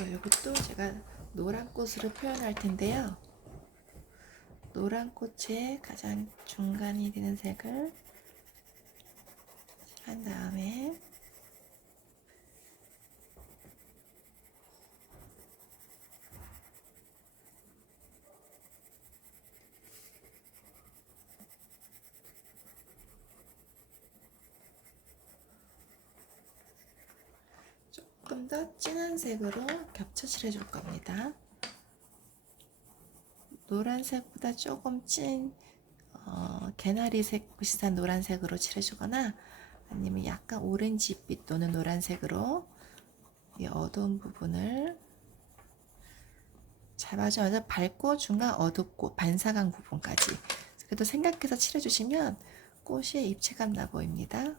이것도 제가 노란 꽃으로 표현할 텐데요. 노란 꽃의 가장 중간이 되는 색을 한 다음에 조금 더 진한 색으로 겹쳐 칠해줄 겁니다. 노란색보다 조금 찐 개나리색 비슷한 노란색으로 칠해주거나 아니면 약간 오렌지빛 또는 노란색으로 이 어두운 부분을 잡아주면서 밝고 중간 어둡고 반사광 부분까지 그래도 생각해서 칠해주시면 꽃이 입체감 나 보입니다.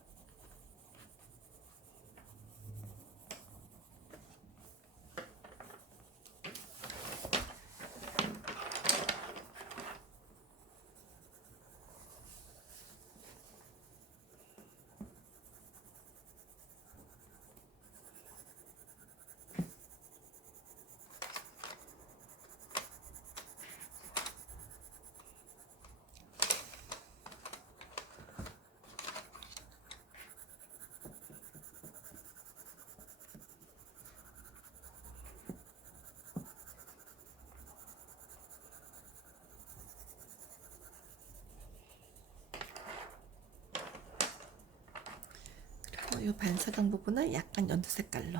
이 반사광 부분은 약간 연두 색깔로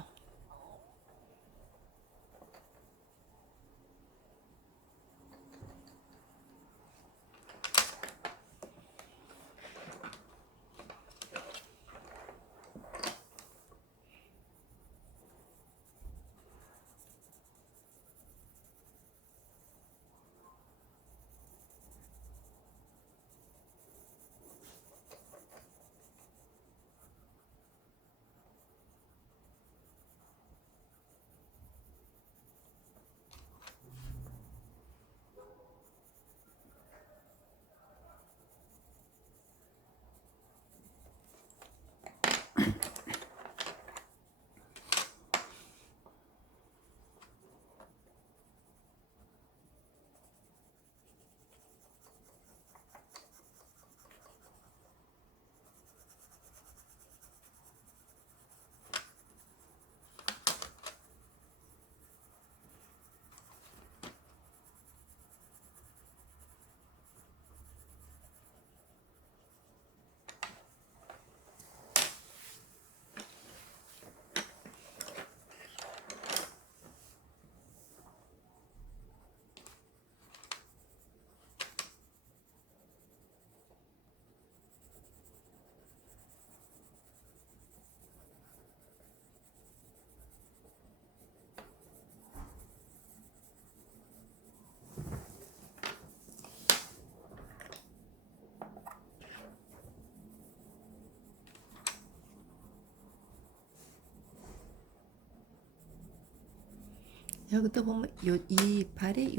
여기도 보면 이 이파리,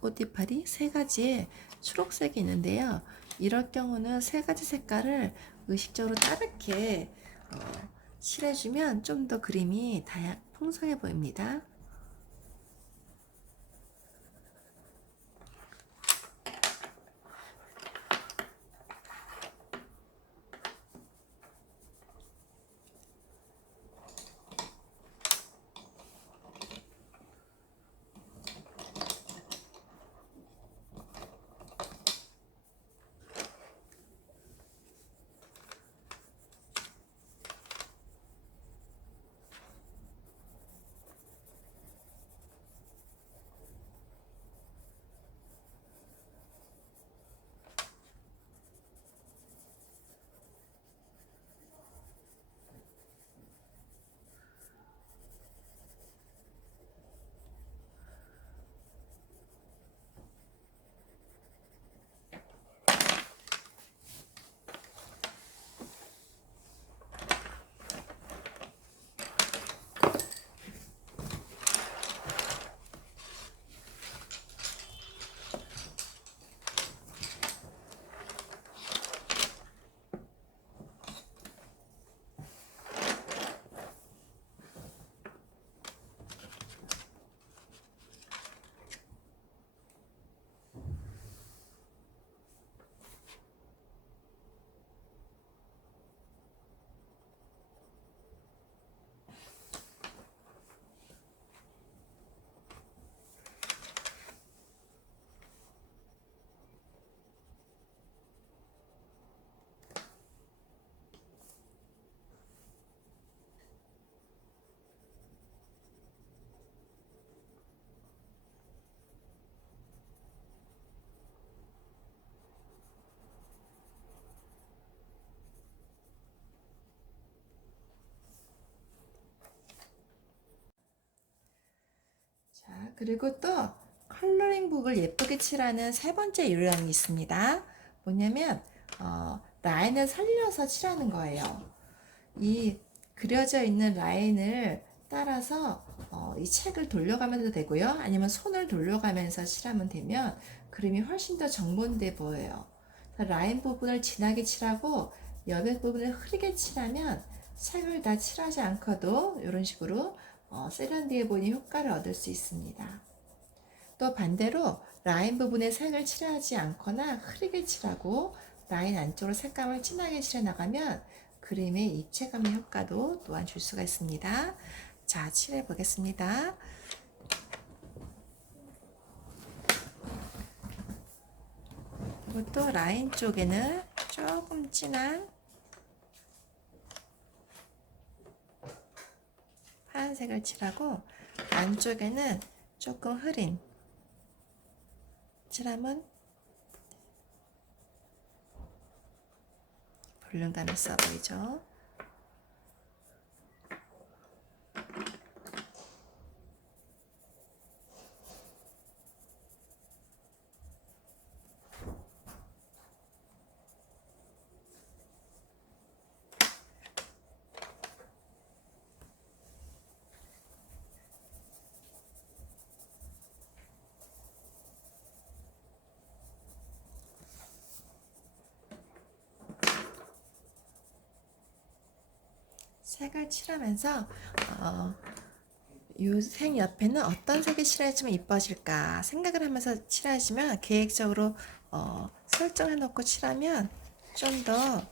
꽃이파리 세 가지의 초록색이 있는데요. 이럴 경우는 세 가지 색깔을 의식적으로 다르게 칠해주면 좀 더 그림이 풍성해 보입니다. 그리고 또 컬러링북을 예쁘게 칠하는 세 번째 요령이 있습니다. 뭐냐면 라인을 살려서 칠하는 거예요. 이 그려져 있는 라인을 따라서 이 책을 돌려가면서 되고요. 아니면 손을 돌려가면서 칠하면 되면 그림이 훨씬 더 정돈돼 보여요. 라인 부분을 진하게 칠하고 여백 부분을 흐리게 칠하면 색을 다 칠하지 않고도 이런 식으로 세련되게 보이는 효과를 얻을 수 있습니다. 또 반대로 라인 부분에 색을 칠하지 않거나 흐리게 칠하고 라인 안쪽으로 색감을 진하게 칠해 나가면 그림의 입체감의 효과도 또한 줄 수가 있습니다. 자, 칠해 보겠습니다. 이것도 라인 쪽에는 조금 진한 파란색을 칠하고 안쪽에는 조금 흐린 칠하면 볼륨감이 있어 보이죠? 색을 칠하면서 이 색 옆에는 어떤 색을 칠해주면 이뻐질까 생각을 하면서 칠하시면 계획적으로 설정해 놓고 칠하면 좀 더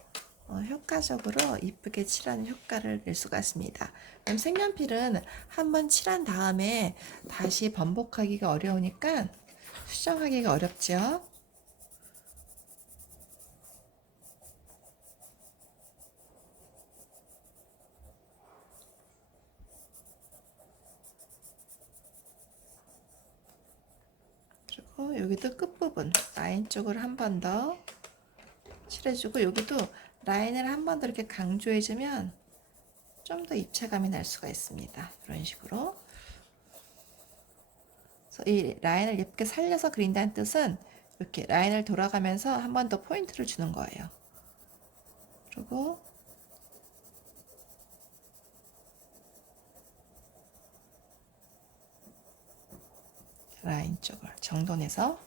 효과적으로 이쁘게 칠하는 효과를 낼 수가 있습니다. 색연필은 한번 칠한 다음에 다시 번복하기가 어려우니까 수정하기가 어렵죠. 그리고 여기도 끝부분 라인 쪽을 한 번 더 칠해주고 여기도 라인을 한 번 더 이렇게 강조해주면 좀 더 입체감이 날 수가 있습니다. 이런 식으로. 그래서 이 라인을 예쁘게 살려서 그린다는 뜻은 이렇게 라인을 돌아가면서 한 번 더 포인트를 주는 거예요. 그리고 라인 쪽을 정돈해서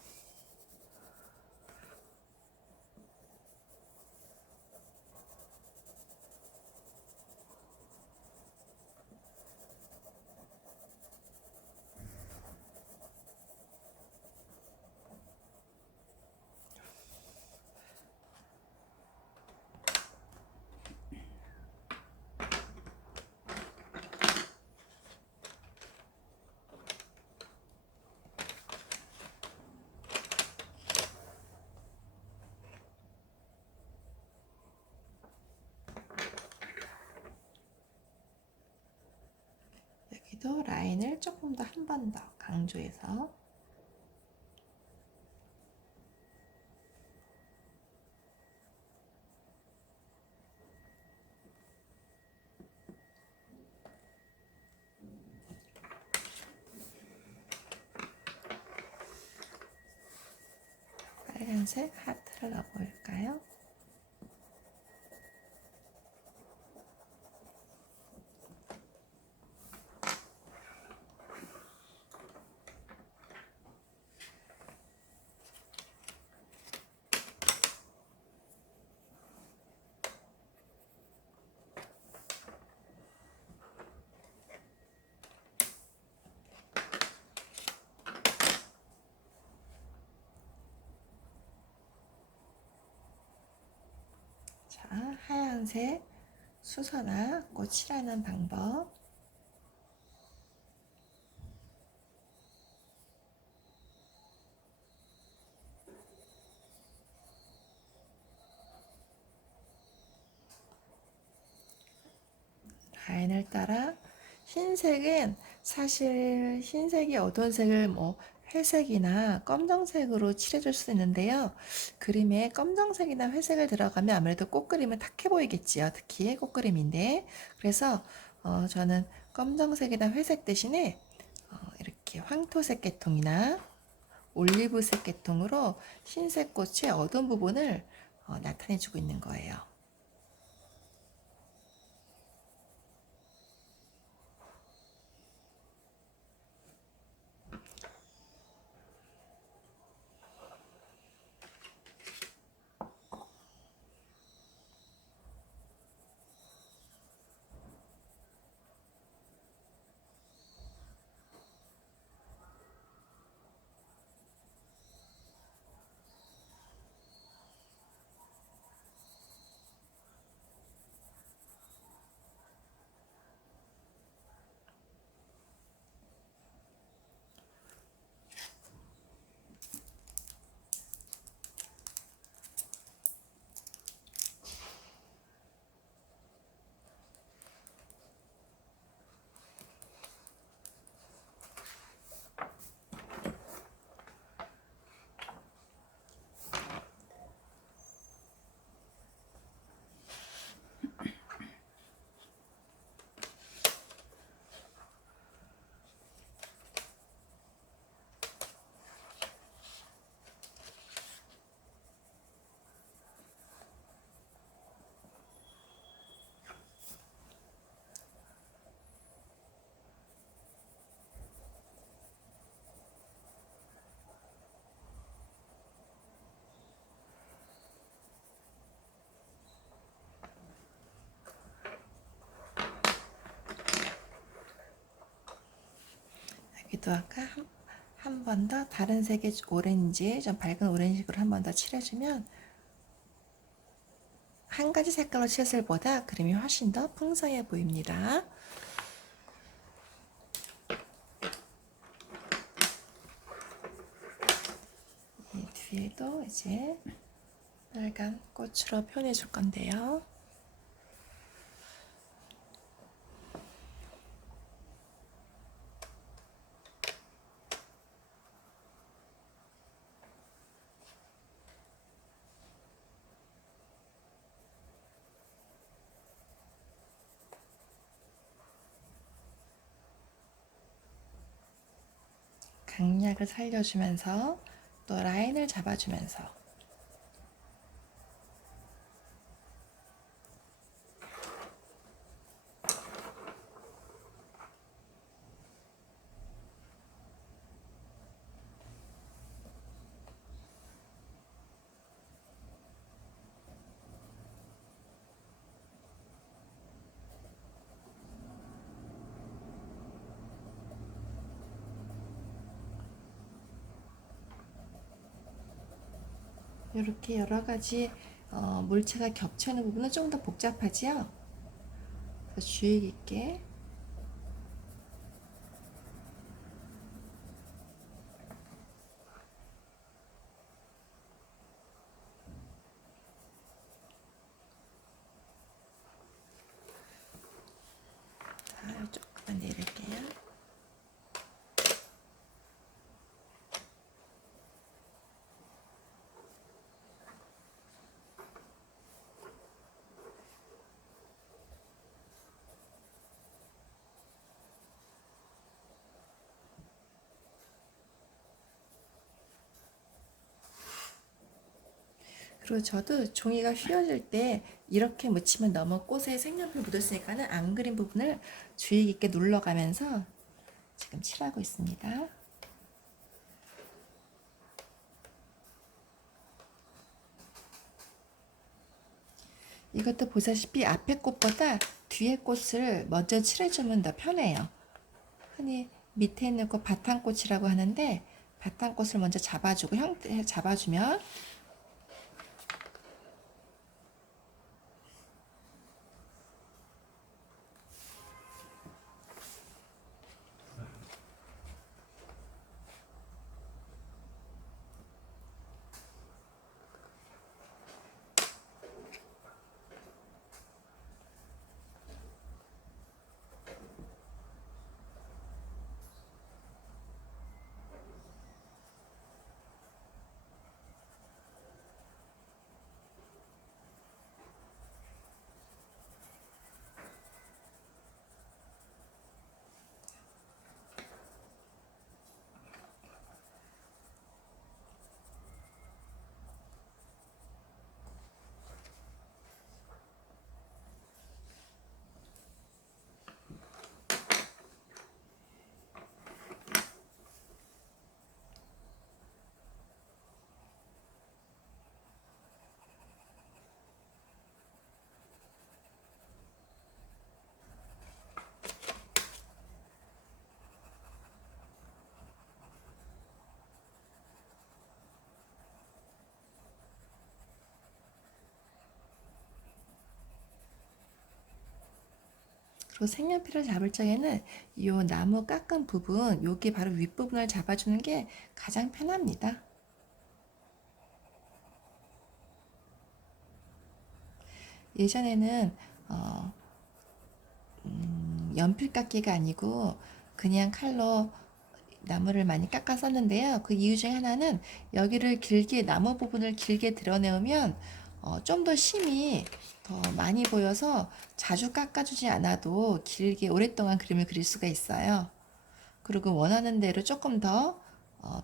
여기도 라인을 조금 더 한 번 더 강조해서 빨간색 하트를 넣어볼까요? 자, 하얀색 수선화 꽃이라는 방법. 라인을 따라 흰색은 사실 흰색이 어두운 색을 뭐 회색이나 검정색으로 칠해줄 수 있는데요. 그림에 검정색이나 회색을 들어가면 아무래도 꽃그림은 탁해 보이겠지요. 특히 꽃그림인데. 그래서 저는 검정색이나 회색 대신에 이렇게 이렇게 황토색 계통이나 올리브색 계통으로 흰색 꽃의 어두운 부분을 나타내주고 있는 거예요. 여기도 아까 한 번 더 다른 색의 오렌지, 좀 밝은 오렌지색으로 한 번 더 칠해주면 한 가지 색깔로 칠했을 보다 그림이 훨씬 더 풍성해 보입니다. 이 뒤에도 이제 빨간 꽃으로 표현해 줄 건데요. 강약을 살려주면서 또 라인을 잡아주면서 이렇게 여러 가지 물체가 겹쳐 있는 부분은 좀 더 복잡하지요? 그래서 주의 깊게 조금만 내릴게요. 그리고 저도 종이가 휘어질 때 이렇게 묻히면 너무 꽃에 색연필 묻었으니까는 안 그린 부분을 주의 깊게 눌러가면서 지금 칠하고 있습니다. 이것도 보시다시피 앞에 꽃보다 뒤에 꽃을 먼저 칠해주면 더 편해요. 흔히 밑에 있는 꽃 바탕꽃이라고 하는데 바탕꽃을 먼저 잡아주고 형태 잡아주면 그리고 색연필을 잡을 적에는 이 나무 깎은 부분, 여기 바로 윗부분을 잡아주는 게 가장 편합니다. 예전에는 연필 깎기가 아니고 그냥 칼로 나무를 많이 깎았었는데요. 그 이유 중에 하나는 여기를 길게, 나무 부분을 길게 드러내면 좀 더 심이 더 많이 보여서 자주 깎아주지 않아도 길게 오랫동안 그림을 그릴 수가 있어요. 그리고 원하는 대로 조금 더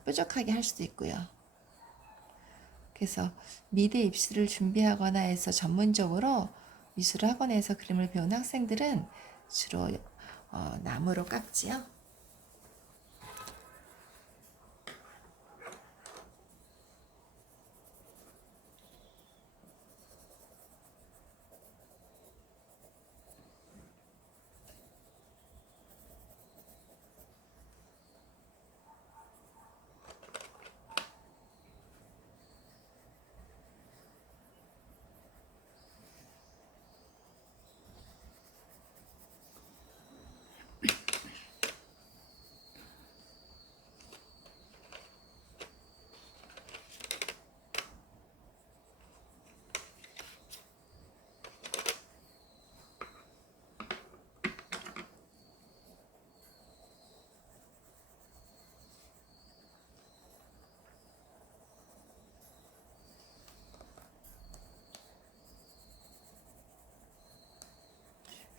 뾰족하게 할 수도 있고요. 그래서 미대 입시를 준비하거나 해서 전문적으로 미술학원에서 그림을 배운 학생들은 주로 나무로 깎지요.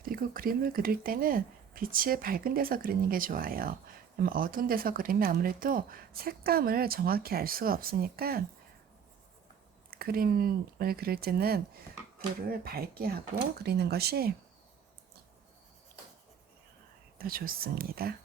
그리고 그림을 그릴 때는 빛이 밝은 데서 그리는 게 좋아요. 어두운 데서 그리면 아무래도 색감을 정확히 알 수가 없으니까 그림을 그릴 때는 불을 밝게 하고 그리는 것이 더 좋습니다.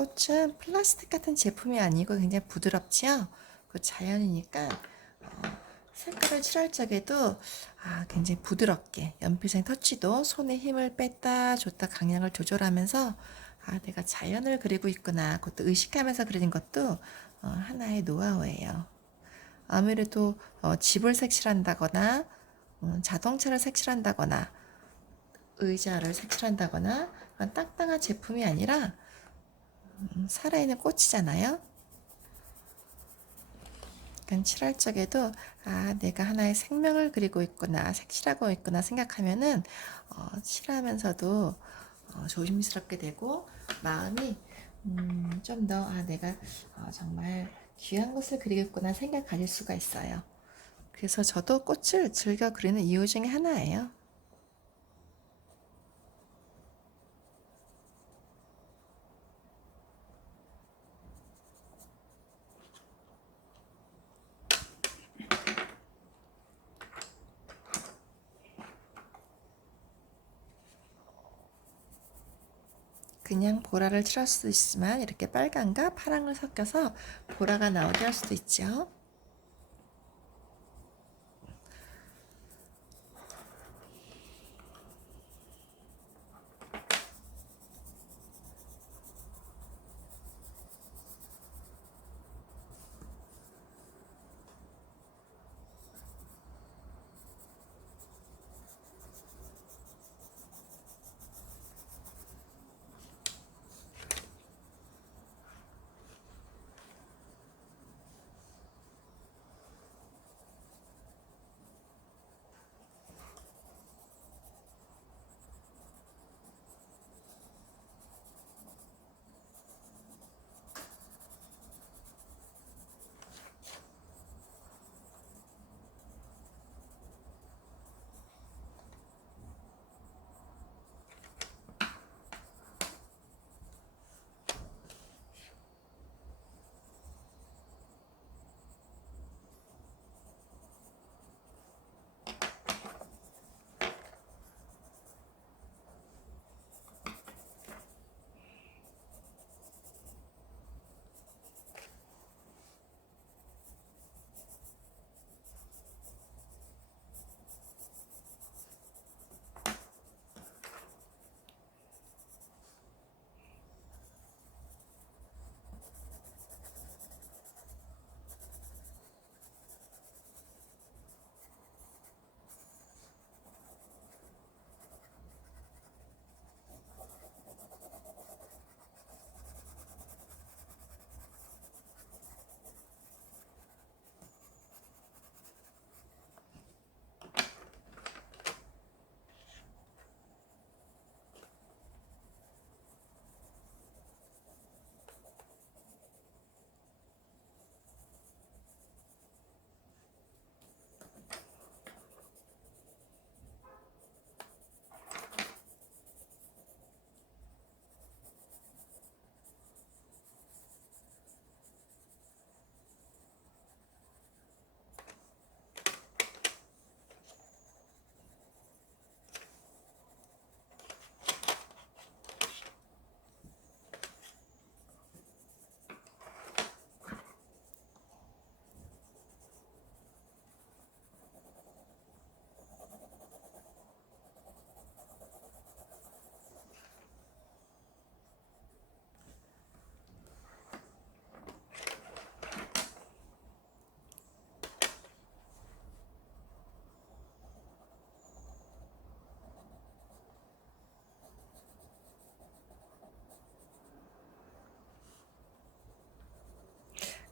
꽃은 플라스틱 같은 제품이 아니고 굉장히 부드럽지요. 그 자연이니까 색깔을 칠할 적에도 굉장히 부드럽게 연필생 터치도 손에 힘을 뺐다 줬다 강약을 조절하면서 내가 자연을 그리고 있구나 그것도 의식하면서 그리는 것도 하나의 노하우예요. 아무래도 집을 색칠한다거나 자동차를 색칠한다거나 의자를 색칠한다거나 그런 딱딱한 제품이 아니라 살아있는 꽃이잖아요. 그러니까 칠할 적에도 내가 하나의 생명을 그리고 있구나 색칠하고 있구나 생각하면은 칠하면서도 조심스럽게 되고 마음이 좀 더 내가 정말 귀한 것을 그리고 있구나 생각 가질 수가 있어요. 그래서 저도 꽃을 즐겨 그리는 이유 중에 하나예요. 그냥 보라를 칠할 수도 있지만 이렇게 빨강과 파랑을 섞여서 보라가 나오게 할 수도 있죠.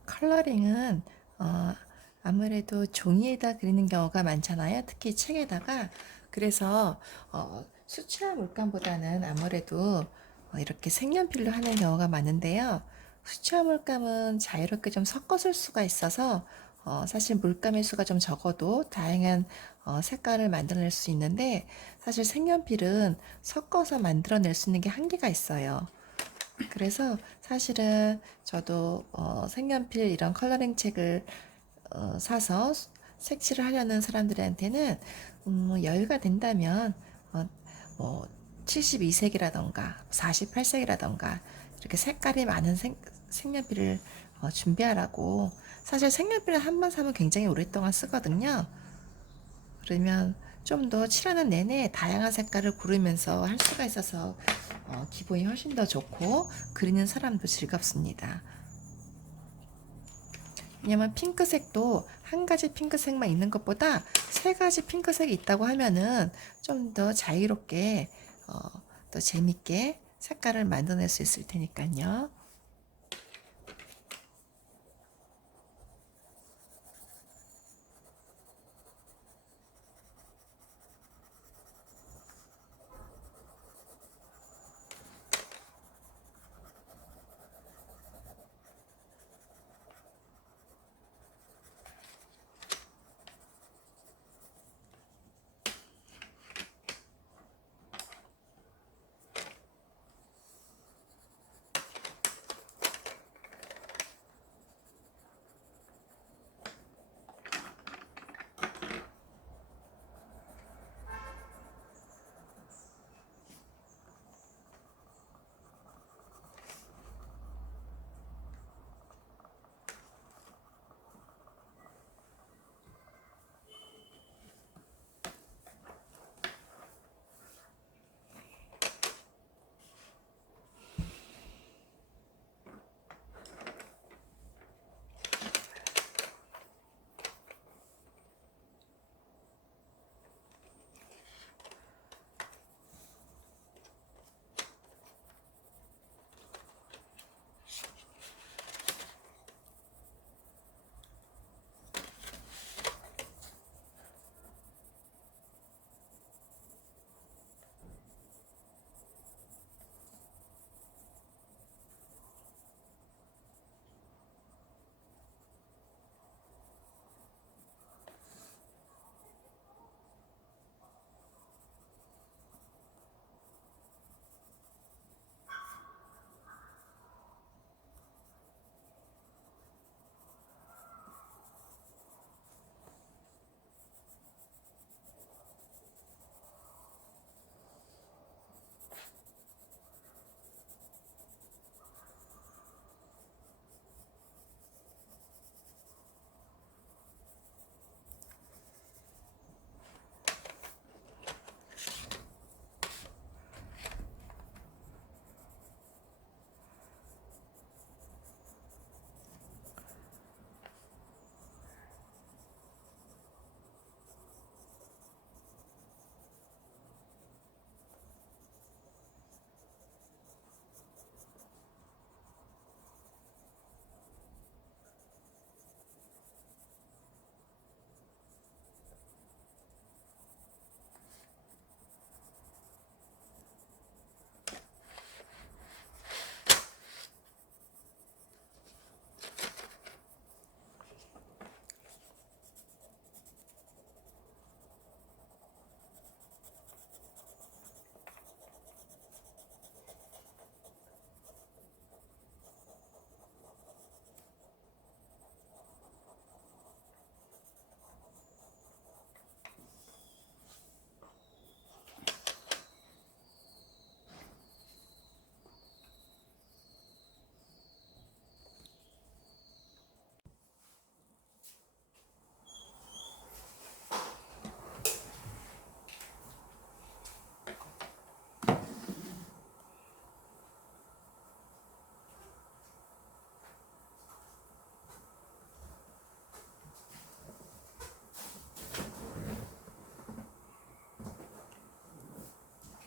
컬러링은 아무래도 종이에다 그리는 경우가 많잖아요. 특히 책에다가. 그래서 수채화 물감보다는 아무래도 이렇게 색연필로 하는 경우가 많은데요. 수채화 물감은 자유롭게 좀 섞어 쓸 수가 있어서 사실 물감의 수가 좀 적어도 다양한 색깔을 만들어낼 수 있는데 사실 색연필은 섞어서 만들어낼 수 있는 게 한계가 있어요. 그래서 사실은 저도 색연필 이런 컬러링 책을 사서 색칠을 하려는 사람들한테는 여유가 된다면 뭐 72색이라던가 48색이라던가 이렇게 색깔이 많은 색연필을 준비하라고. 사실 색연필을 한 번 사면 굉장히 오랫동안 쓰거든요. 그러면 좀 더 칠하는 내내 다양한 색깔을 고르면서 할 수가 있어서 기분이 훨씬 더 좋고 그리는 사람도 즐겁습니다. 왜냐면 핑크색도 한 가지 핑크색만 있는 것보다 세 가지 핑크색이 있다고 하면은 좀 더 자유롭게 더 재밌게 색깔을 만들어낼 수 있을 테니까요.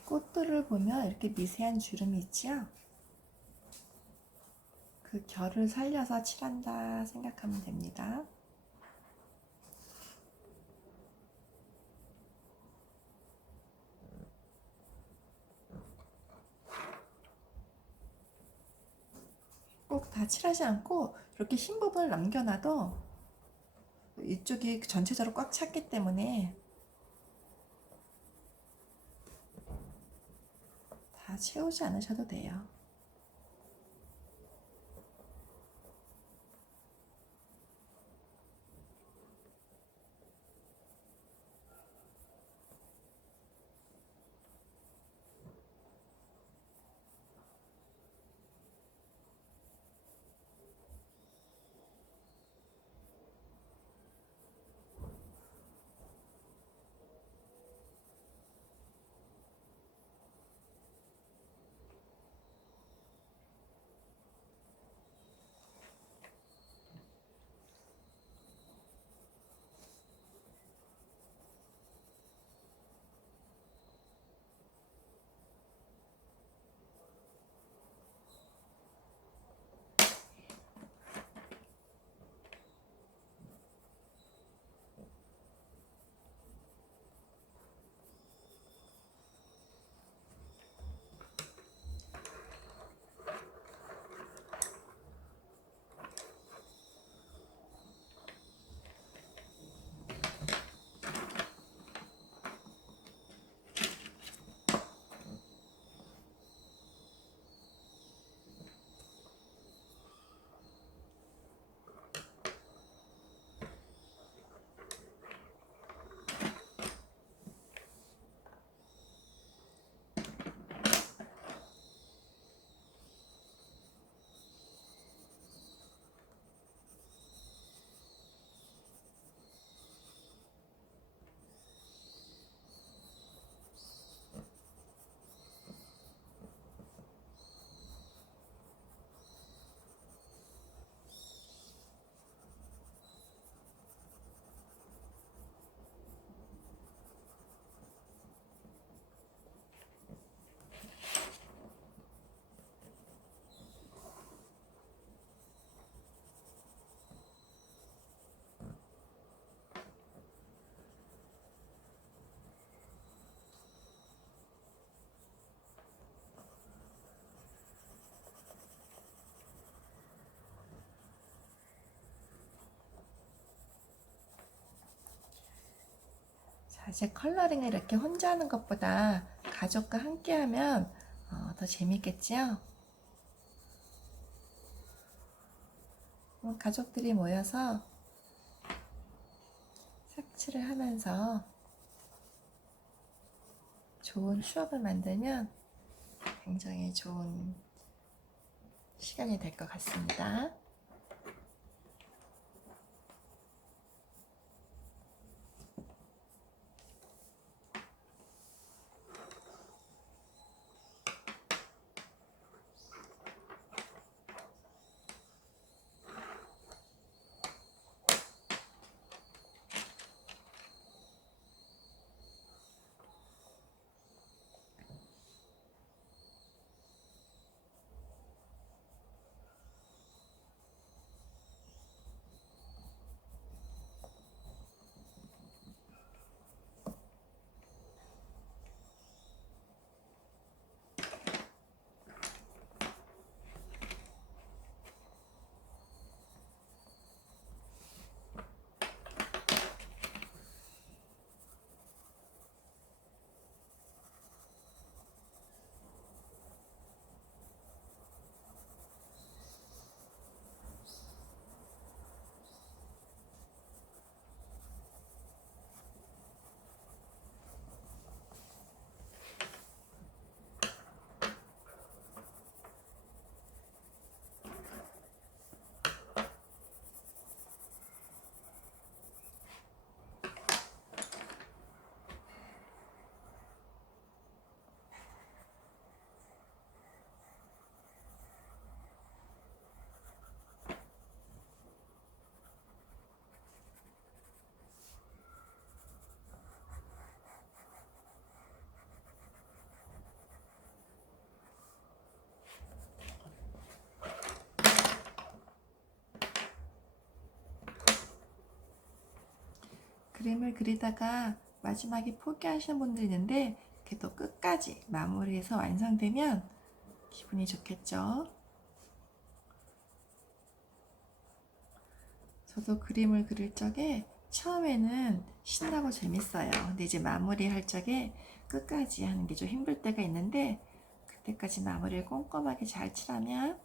꽃들을 보면 이렇게 미세한 주름이 있지요? 그 결을 살려서 칠한다 생각하면 됩니다. 꼭 다 칠하지 않고 이렇게 흰 부분을 남겨놔도 이쪽이 전체적으로 꽉 찼기 때문에 다 채우지 않으셔도 돼요. 사실 컬러링을 이렇게 혼자 하는 것보다 가족과 함께 하면 더 재밌겠지요? 가족들이 모여서 색칠을 하면서 좋은 추억을 만들면 굉장히 좋은 시간이 될 것 같습니다. 그림을 그리다가 마지막에 포기하시는 분들이 있는데 그래도 끝까지 마무리해서 완성되면 기분이 좋겠죠. 저도 그림을 그릴 적에 처음에는 신나고 재밌어요. 근데 이제 마무리할 적에 끝까지 하는 게 좀 힘들 때가 있는데 그때까지 마무리를 꼼꼼하게 잘 칠하면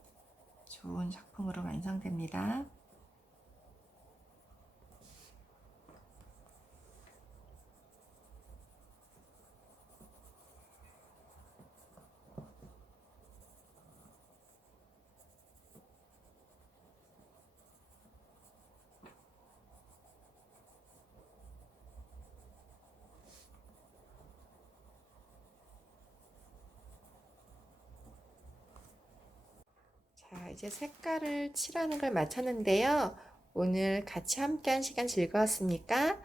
좋은 작품으로 완성됩니다. 자, 이제 색깔을 칠하는 걸 마쳤는데요. 오늘 같이 함께한 시간 즐거웠습니까?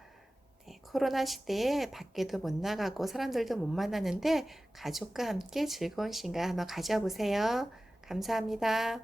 네, 코로나 시대에 밖에도 못 나가고 사람들도 못 만나는데 가족과 함께 즐거운 시간 한번 가져보세요. 감사합니다.